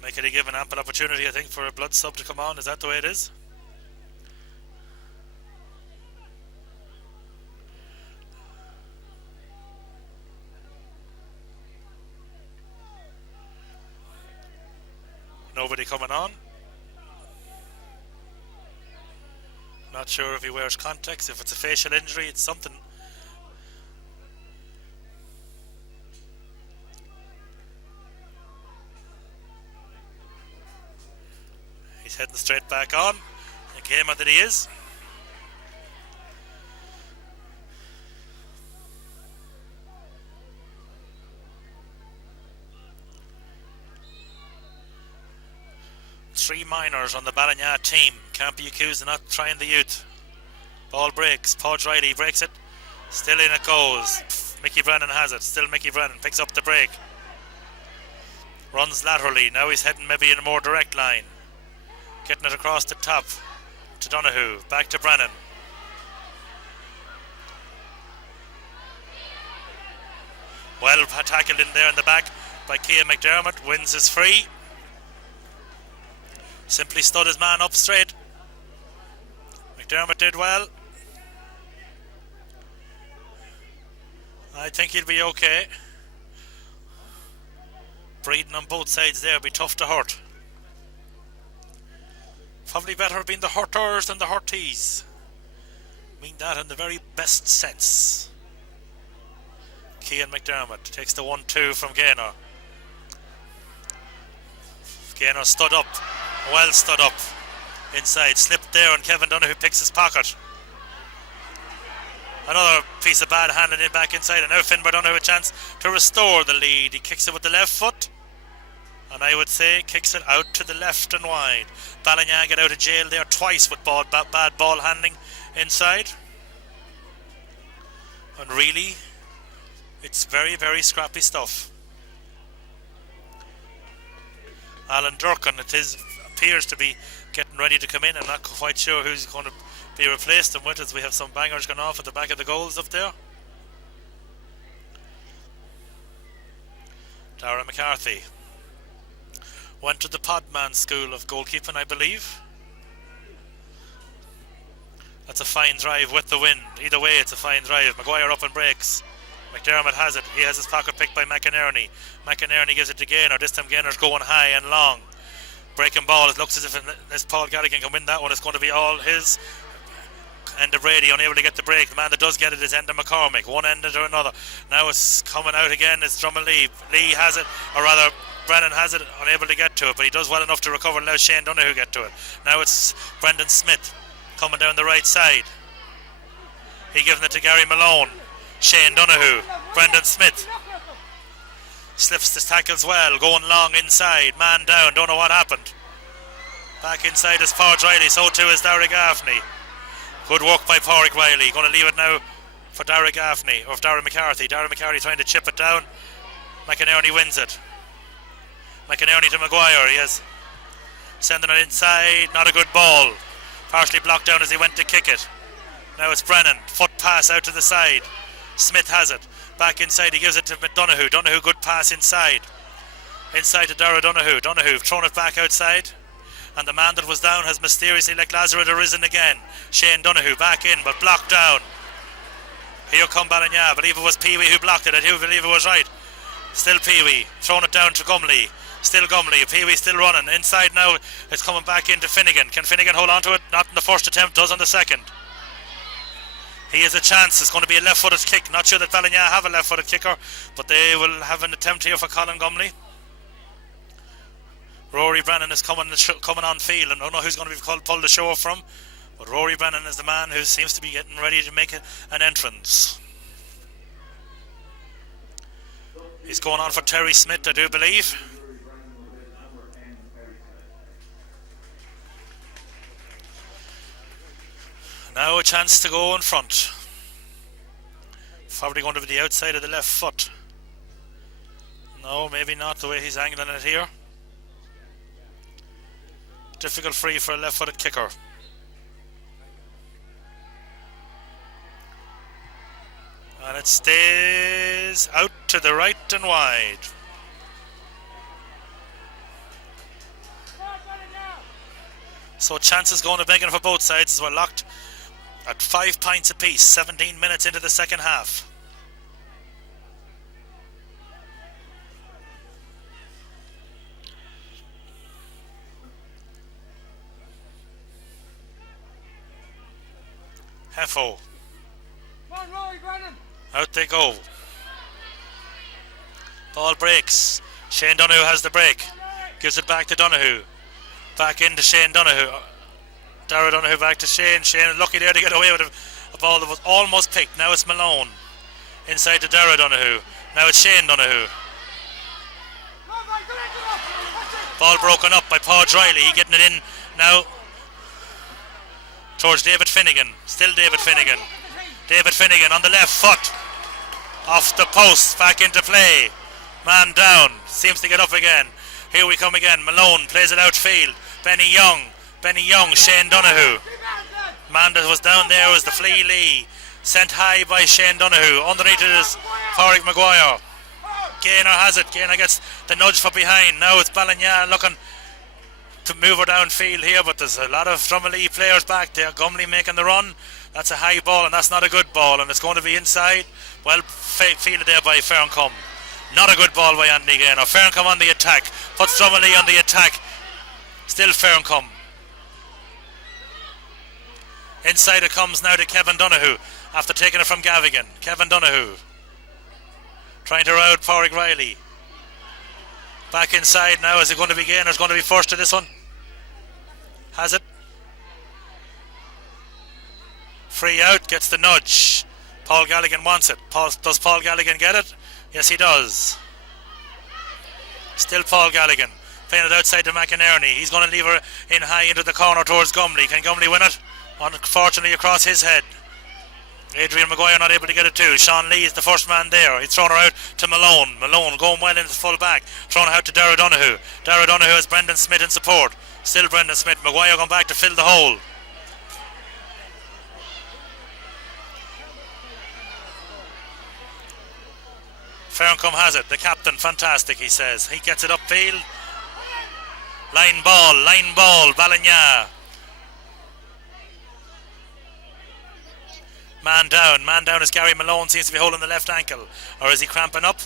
Mickety given ample opportunity, I think, for a blood sub to come on. Is that the way it is? Nobody coming on. Not sure if he wears contacts. If it's a facial injury, it's something. He's heading straight back on. The gamer that he is. Three minors on the Ballinagh team. Can't be accused of not trying the youth. Ball breaks. Podge Riley breaks it. Still in it goes. Mickey Brennan has it. Still Mickey Brennan picks up the break. Runs laterally. Now he's heading maybe in a more direct line. Getting it across the top to Donoghue. Back to Brennan. Well tackled in there in the back by Cian McDermott. Wins his free. Simply stood his man up straight. McDermott did well. I think he'll be okay. Breeding on both sides there, be tough to hurt. Probably better being the hurters than the hurtees. Mean that in the very best sense. Cian McDermott takes the 1-2 from Gaynor. Gaynor stood up. Well stood up inside, slipped there, and Kevin Donoghue picks his pocket. Another piece of bad handling it back inside, and now Finbar Donoghue a chance to restore the lead. He kicks it with the left foot, and I would say kicks it out to the left and wide. Ballinagh get out of jail there twice with bad ball handling inside, and really it's very, very scrappy stuff. Alan Durkin, appears to be getting ready to come in. I'm not quite sure who's going to be replaced him with, as we have some bangers going off at the back of the goals up there. Darren McCarthy went to the Podman School of Goalkeeping, I believe. That's a fine drive with the wind. Either way, it's a fine drive. Maguire up and breaks. McDermott has it. He has his pocket picked by McInerney. McInerney gives it to Gaynor. This time Gaynor's going high and long. Breaking ball. It looks as if unless Paul Gallagher can win that one, it's going to be all his. Enda Brady unable to get the break. The man that does get it is Enda McCormick. One end to another. Now it's coming out again. It's Drumalee. Lee has it, or rather Brennan has it, unable to get to it, but he does well enough to recover and allow Shane Donoghue get to it. Now it's Brendan Smith coming down the right side. He giving it to Gary Malone. Shane Donoghue. Brendan Smith slips the tackles well, going long inside, man down, don't know what happened. Back inside is Podge Riley, so too is Darragh Gaffney. Good work by Pádraig Riley. Going to leave it now for Darragh Gaffney, or Darragh McCarthy. Darragh McCarthy trying to chip it down. McInerney wins it. McInerney to Maguire. He is sending it inside. Not a good ball. Partially blocked down as he went to kick it. Now it's Brennan. Foot pass out to the side. Smith has it. Back inside. He gives it to Donoghue. Donoghue, good pass inside. Inside to Darragh Donoghue. Donoghue thrown it back outside. And the man that was down has mysteriously, like Lazarus, arisen again. Shane Donoghue back in, but blocked down. Here come Ballinagh. I believe it was Pee-wee who blocked it. I do believe it was right. Still Pee-wee. Throwing it down to Gumley. Still Gumley. Pee-wee still running. Inside now. It's coming back into Finnegan. Can Finnegan hold on to it? Not in the first attempt. Does on the second. He has a chance. It's going to be a left-footed kick. Not sure that Ballinagh have a left-footed kicker, but they will have an attempt here for Colin Gumley. Rory Brennan is coming on field. I don't know who's going to be pulled the show from, but Rory Brennan is the man who seems to be getting ready to make an entrance. He's going on for Terry Smith, I do believe. Now a chance to go in front. Probably going to be the outside of the left foot. No, maybe not the way he's angling it here. Difficult free for a left-footed kicker. And it stays out to the right and wide. So chances going to begging for both sides as we're locked at 5 points apiece, 17 minutes into the second half. Heffo. Out they go. Ball breaks. Shane Donoghue has the break. Gives it back to Donoghue. Back into Shane Donoghue. Dara Donoghue back to Shane. Shane lucky there to get away with a ball that was almost picked. Now it's Malone. Inside to Dara Donoghue. Now it's Shane Donoghue. Ball broken up by Paul Riley. He getting it in now towards David Finnegan. Still David Finnegan. David Finnegan on the left foot. Off the post. Back into play. Man down. Seems to get up again. Here we come again. Malone plays it outfield. Benny Young, Shane Donoghue. Man that was down there was the Flea Lee. Sent high by Shane Donoghue. Underneath it is Pádraig Maguire. Gaynor has it. Gaynor gets the nudge for behind. Now it's Ballinagh looking to move her downfield here, but there's a lot of Drumalee players back there. Gumley making the run. That's a high ball, and that's not a good ball, and it's going to be inside. Well fielded there by Ferncombe. Not a good ball by Anthony Gaynor. Ferncombe on the attack. Puts Drumalee on the attack. Still Ferncombe. Inside it comes now to Kevin Donoghue after taking it from Gavigan. Kevin Donoghue trying to rout Pádraig Riley. Back inside now. Is it going to be Gaynor's going to be first to this one? Has it? Free out, gets the nudge. Paul Galligan wants it. Does Paul Galligan get it? Yes, he does. Still Paul Galligan. Playing it outside to McInerney. He's going to leave her in high into the corner towards Gumley. Can Gumley win it? Unfortunately across his head. Adrian Maguire not able to get it too. Sean Lee is the first man there. He's thrown her out to Malone. Malone going well into the full back. Thrown out to Dara Donoghue. Dara Donoghue has Brendan Smith in support. Still Brendan Smith. Maguire going back to fill the hole. Ferncombe has it. The captain, fantastic, he says. He gets it upfield. Line ball, Ballinagh. Man down as Gary Malone seems to be holding the left ankle. Or is he cramping up?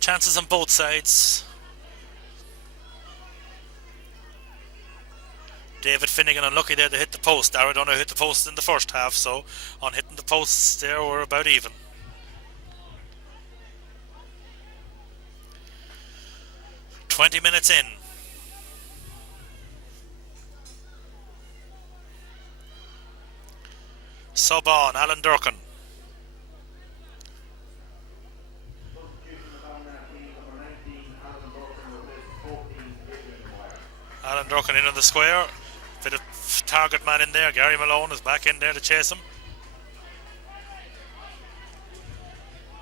Chances on both sides. David Finnegan unlucky there to hit the post. Dara Donoghue hit the post in the first half, so on hitting the posts there we're about even. "20 minutes in. Sub on, Alan Durkin. Alan Durkin in on the square. Bit of target man in there. Gary Malone is back in there to chase him.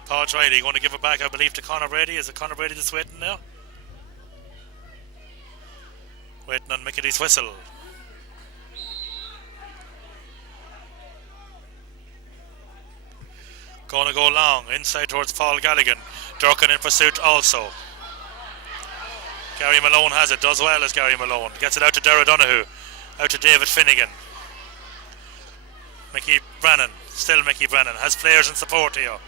Paul Riley going to give it back, I believe, to Conor Brady. Is it Conor Brady that's waiting now? Waiting on Mickey's whistle. Going to go long inside towards Paul Galligan. Durkin in pursuit also. Gary Malone has it, does well as Gary Malone. Gets it out to Dara Donoghue, out to David Finnegan. Mickey Brennan, still Mickey Brennan, has players in support here.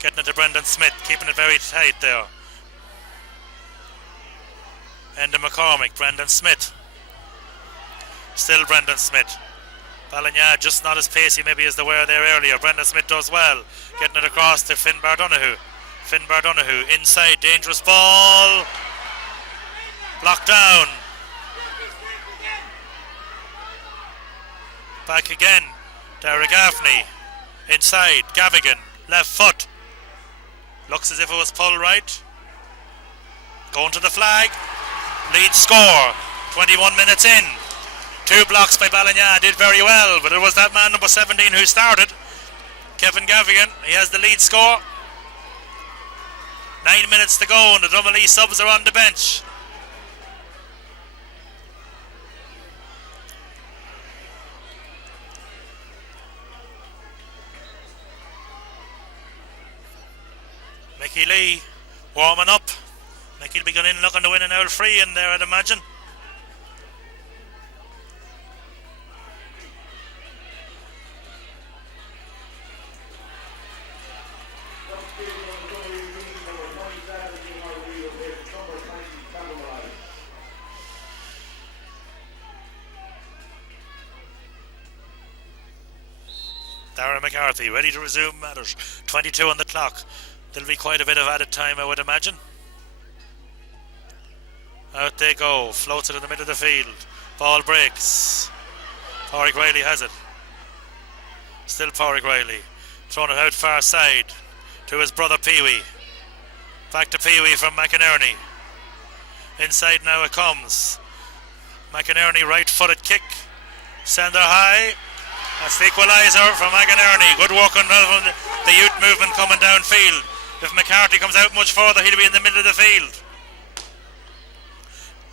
Getting it to Brendan Smith, keeping it very tight there. Enda McCormick, Brendan Smith. Still Brendan Smith. Ballinagh just not as pacey maybe as they were there earlier. Brendan Smith does well. Getting it across to Finbar Donoghue. Finbar Donoghue inside, dangerous ball. Blocked down. Back again. Dara Gaffney. Inside, Gavigan. Left foot. Looks as if it was pulled right. Going to the flag. Lead score. 21 minutes in. 2 blocks by Ballinagh, did very well, but it was that man number 17 who started. Kevin Gavigan, he has the lead score. 9 minutes to go and the Drumalee subs are on the bench. Mickey Lee warming up. Mickey will be going in looking to win an owl free in there, I'd imagine. Darren McCarthy ready to resume matters. 22 on the clock. There'll be quite a bit of added time, I would imagine. Out they go. Floats it in the middle of the field. Ball breaks. Pádraig Riley has it. Still Pádraig Riley. Throwing it out far side to his brother Pee-wee. Back to Pee-wee from McInerney. Inside now it comes. McInerney right-footed kick. Sender high. That's the equaliser from McInerney. Good work on the youth movement coming downfield. If McCarthy comes out much further, he'll be in the middle of the field.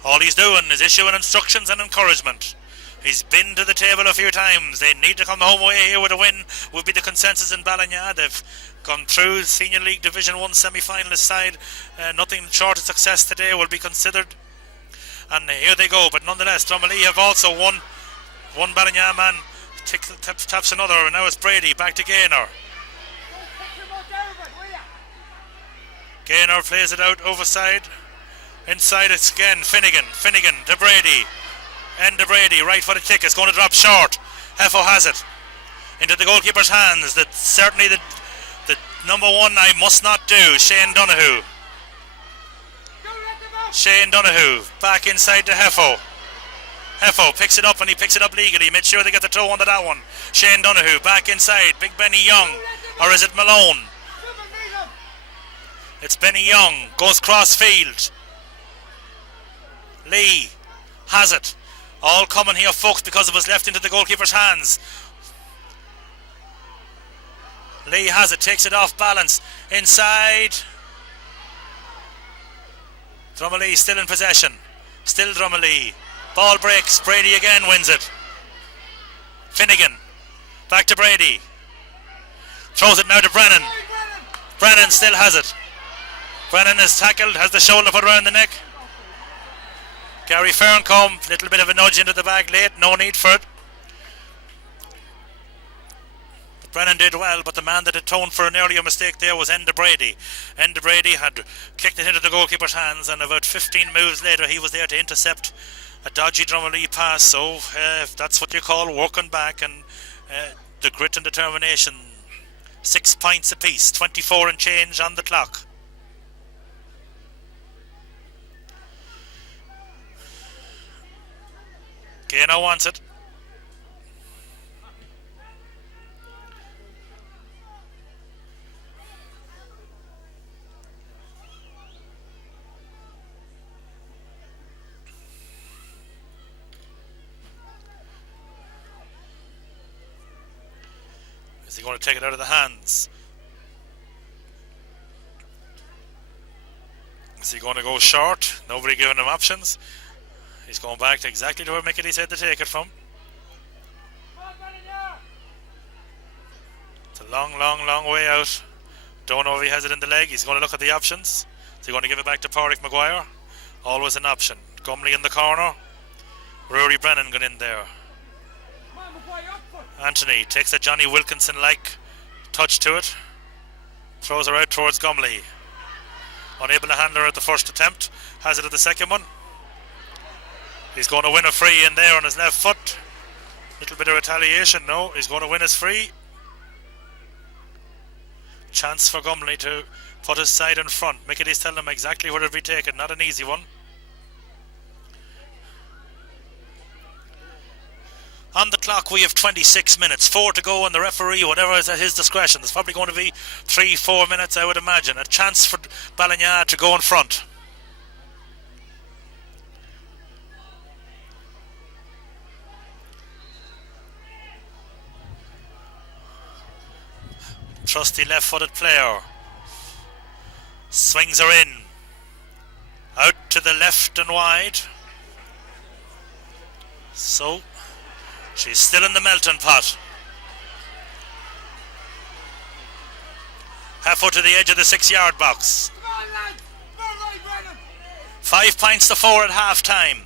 All he's doing is issuing instructions and encouragement. He's been to the table a few times. They need to come home away here with a win. Would be the consensus in Ballinagh. They've gone through Senior League Division 1 semi-finalist side. Nothing short of success today will be considered. And here they go. But nonetheless, Drumalee have also won. One Ballinagh man taps another, and now it's Brady back to Gaynor. Gaynor plays it out overside. Inside it's again Finnegan to Brady. End to Brady, right for the kick. It's going to drop short. Heffo has it into the goalkeeper's hands. That's certainly the number one I must not do. Shane Donoghue back inside to Heffo. Heffo picks it up and he picks it up legally. Made sure they get the toe onto that one. Shane Donoghue back inside. Big Benny Young. Or is it Malone? It's Benny Young. Goes cross field. Lee has it. All coming here, folks, because it was left into the goalkeeper's hands. Lee has it. Takes it off balance. Inside. Drumalee still in possession. Still Drumalee. Ball breaks. Brady again wins it. Finnegan. Back to Brady. Throws it now to Brennan. Brennan still has it. Brennan is tackled. Has the shoulder put around the neck. Gary Ferncombe. Little bit of a nudge into the bag late. No need for it. But Brennan did well, but the man that atoned for an earlier mistake there was Enda Brady. Enda Brady had kicked it into the goalkeeper's hands, and about 15 moves later he was there to intercept a dodgy Drumalee pass. So if that's what you call working back and the grit and determination. 6 points apiece, 24 and change on the clock. Gaynor wants it. Is he going to take it out of the hands? Is he going to go short? Nobody giving him options. He's going back to exactly where Mickey said to take it from. It's a long, long, long way out. Don't know if he has it in the leg. He's going to look at the options. Is he going to give it back to Pádraig Maguire? Always an option. Gumley in the corner. Rory Brennan got in there. Anthony takes a Johnny Wilkinson-like touch to it. Throws her out towards Gumley. Unable to handle her at the first attempt. Has it at the second one. He's going to win a free in there on his left foot. Little bit of retaliation. No, he's going to win his free. Chance for Gumley to put his side in front. Mickey's telling him exactly where to be taken. Not an easy one. On the clock we have 26 minutes, 4 to go, and the referee, whatever is at his discretion, there's probably going to be 3-4 minutes I would imagine. A chance for Ballinagh to go in front. Trusty left-footed player. Swings her in. Out to the left and wide. So she's still in the melting pot. Half out to the edge of the 6-yard box. 5 points to 4 at half time.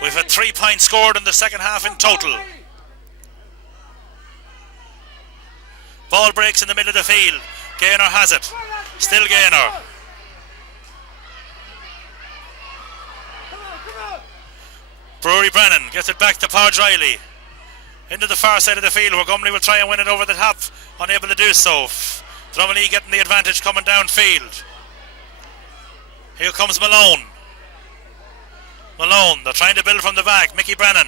We've had 3 points scored in the second half in total. Ball breaks in the middle of the field. Gaynor has it. Still Gaynor. Rory Brennan gets it back to Podge Riley. Into the far side of the field where Gumley will try and win it over the top. Unable to do so. Drumalee getting the advantage coming downfield. Here comes Malone. Malone, they're trying to build from the back. Mickey Brennan.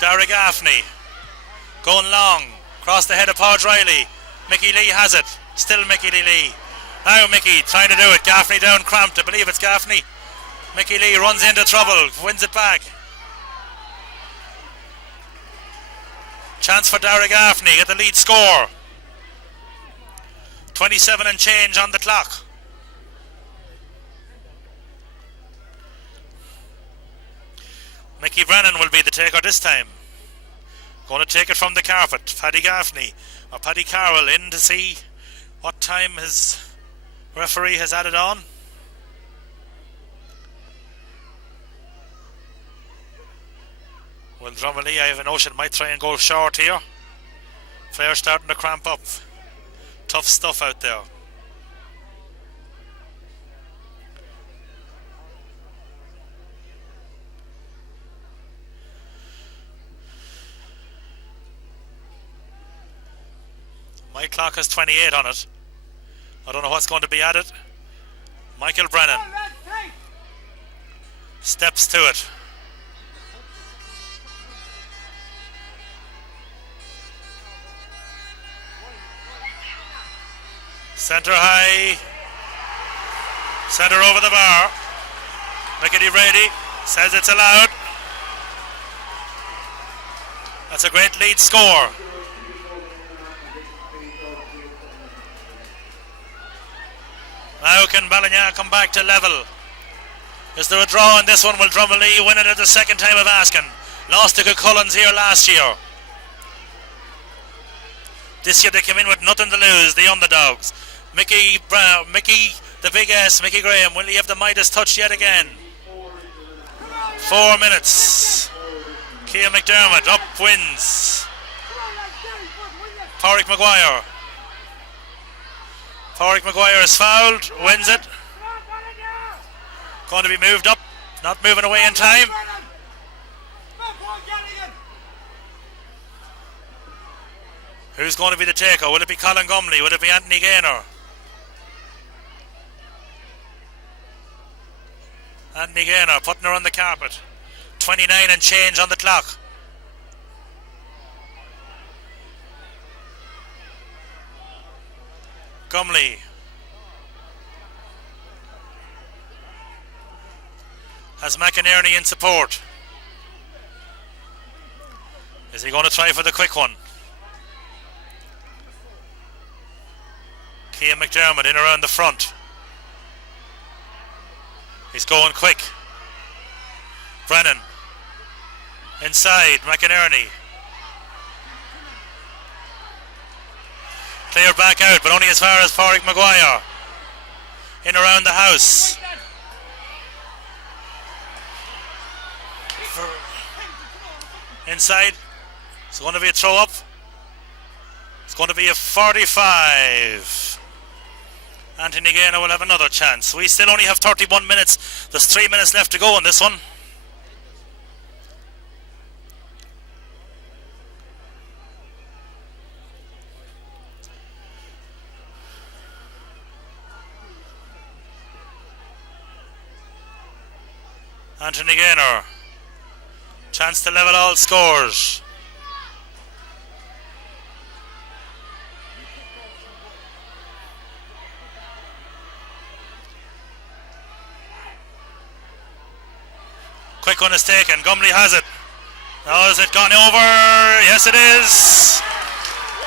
Dara Gaffney. Going long. Across the head of Podge Riley. Mickey Lee has it. Still Mickey Lee. Now Mickey trying to do it. Gaffney down cramped. I believe it's Gaffney. Mickey Lee runs into trouble. Wins it back. Chance for Dara Gaffney at the lead score. 27 and change on the clock. Mickey Brennan will be the taker this time. Going to take it from the carpet. Paddy Gaffney or Paddy Carroll in to see what time his referee has added on. Well, Drumalee, I have a notion, might try and go short here. Players starting to cramp up. Tough stuff out there. My clock has 28 on it. I don't know what's going to be added. Michael Brennan steps to it. Centre high. Centre over the bar. Mickey Brady says it's allowed. That's a great lead score. Now can Ballinagh come back to level? Is there a draw in this one? Will Drumalee win it at the second time of asking? Lost to Cullens here last year. This year they came in with nothing to lose, the underdogs. Mickey Brown, Mickey, the big S, Mickey Graham, will he have the Midas touch yet again? 4 minutes. Kia McDermott up wins. Pádraig Maguire. Pádraig Maguire is fouled, wins it. Going to be moved up, not moving away in time. Who's going to be the taker? Will it be Colin Gumley? Will it be Anthony Gaynor? Anthony Gaynor putting her on the carpet. 29 and change on the clock. Gumley. Has McInerney in support. Is he going to try for the quick one? Kia McDermott in around the front. He's going quick. Brennan. Inside, McInerney. Clear back out, but only as far as Pádraig Maguire. In around the house. Inside. It's going to be a throw up. It's going to be a 45. Anthony Gaynor will have another chance. We still only have 31 minutes. There's 3 minutes left to go in this one. Anthony Gaynor. Chance to level all scores. Quick one is taken. Gumley has it. Now is it gone over? Yes it is.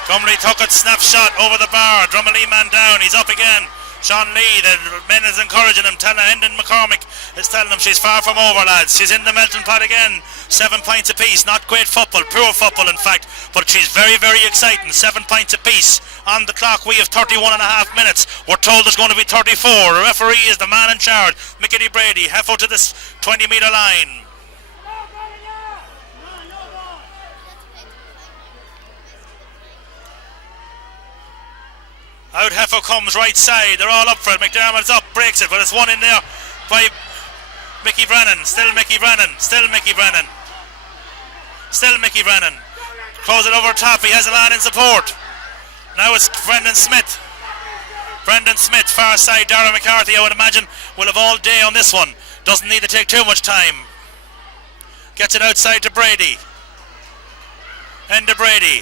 Gumley took it, snapshot over the bar. Drumalee man down. He's up again. Sean Lee, the men is encouraging him. Hendon McCormick is telling him she's far from over, lads. She's in the melting pot again. 7 points apiece. Not great football, poor football in fact, but she's very, very exciting. 7 points apiece. On the clock we have 31 and a half minutes. We're told there's going to be 34. The referee is the man in charge, Mickey Brady. Heffo to this 20-metre line. Out Heffo comes right side. They're all up for it. McDermott's up, breaks it, but it's one in there by Mickey Brennan. Still Mickey Brennan. Still Mickey Brennan. Still Mickey Brennan. Throws it over top. He has a man in support. Now it's Brendan Smith. Brendan Smith, far side. Darragh McCarthy, I would imagine, will have all day on this one. Doesn't need to take too much time. Gets it outside to Brady. End to Brady.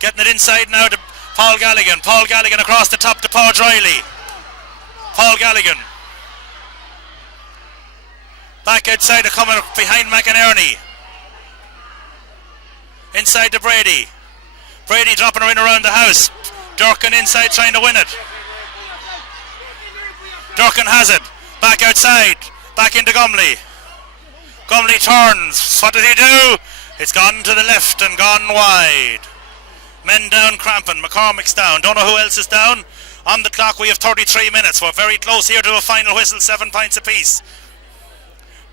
Getting it inside now to Paul Galligan. Paul Galligan across the top to Paul Riley. Paul Galligan. Back outside to coming behind McInerney. Inside to Brady. Brady dropping her in around the house. Durkin inside trying to win it. Durkin has it. Back outside. Back into Gumley. Gumley turns. What did he do? It's gone to the left and gone wide. Men down cramping. McCormick's down. Don't know who else is down. On the clock we have 33 minutes. We're very close here to a final whistle. 7 points apiece.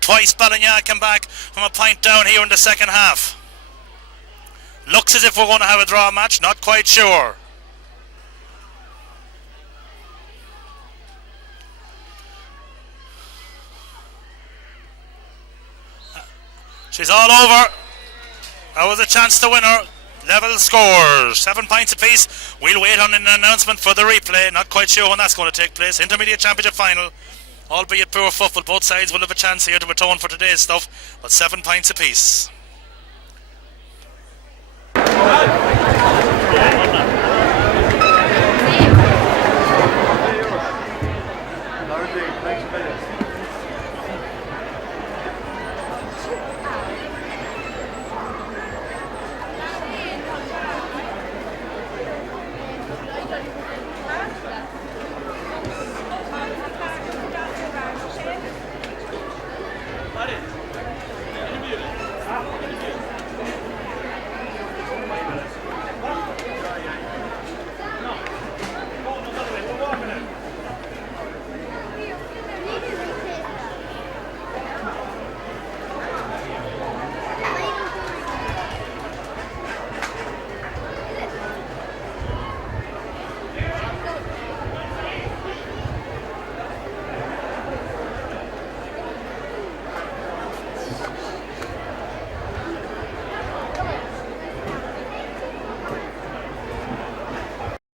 Twice Ballinagh came back from a point down here in the second half. Looks as if we're going to have a draw match. Not quite sure. She's all over. That was a chance to win her. Level scores. 7 points apiece. We'll wait on an announcement for the replay. Not quite sure when that's going to take place. Intermediate Championship final. Albeit poor football. Both sides will have a chance here to atone for today's stuff. But 7 points apiece.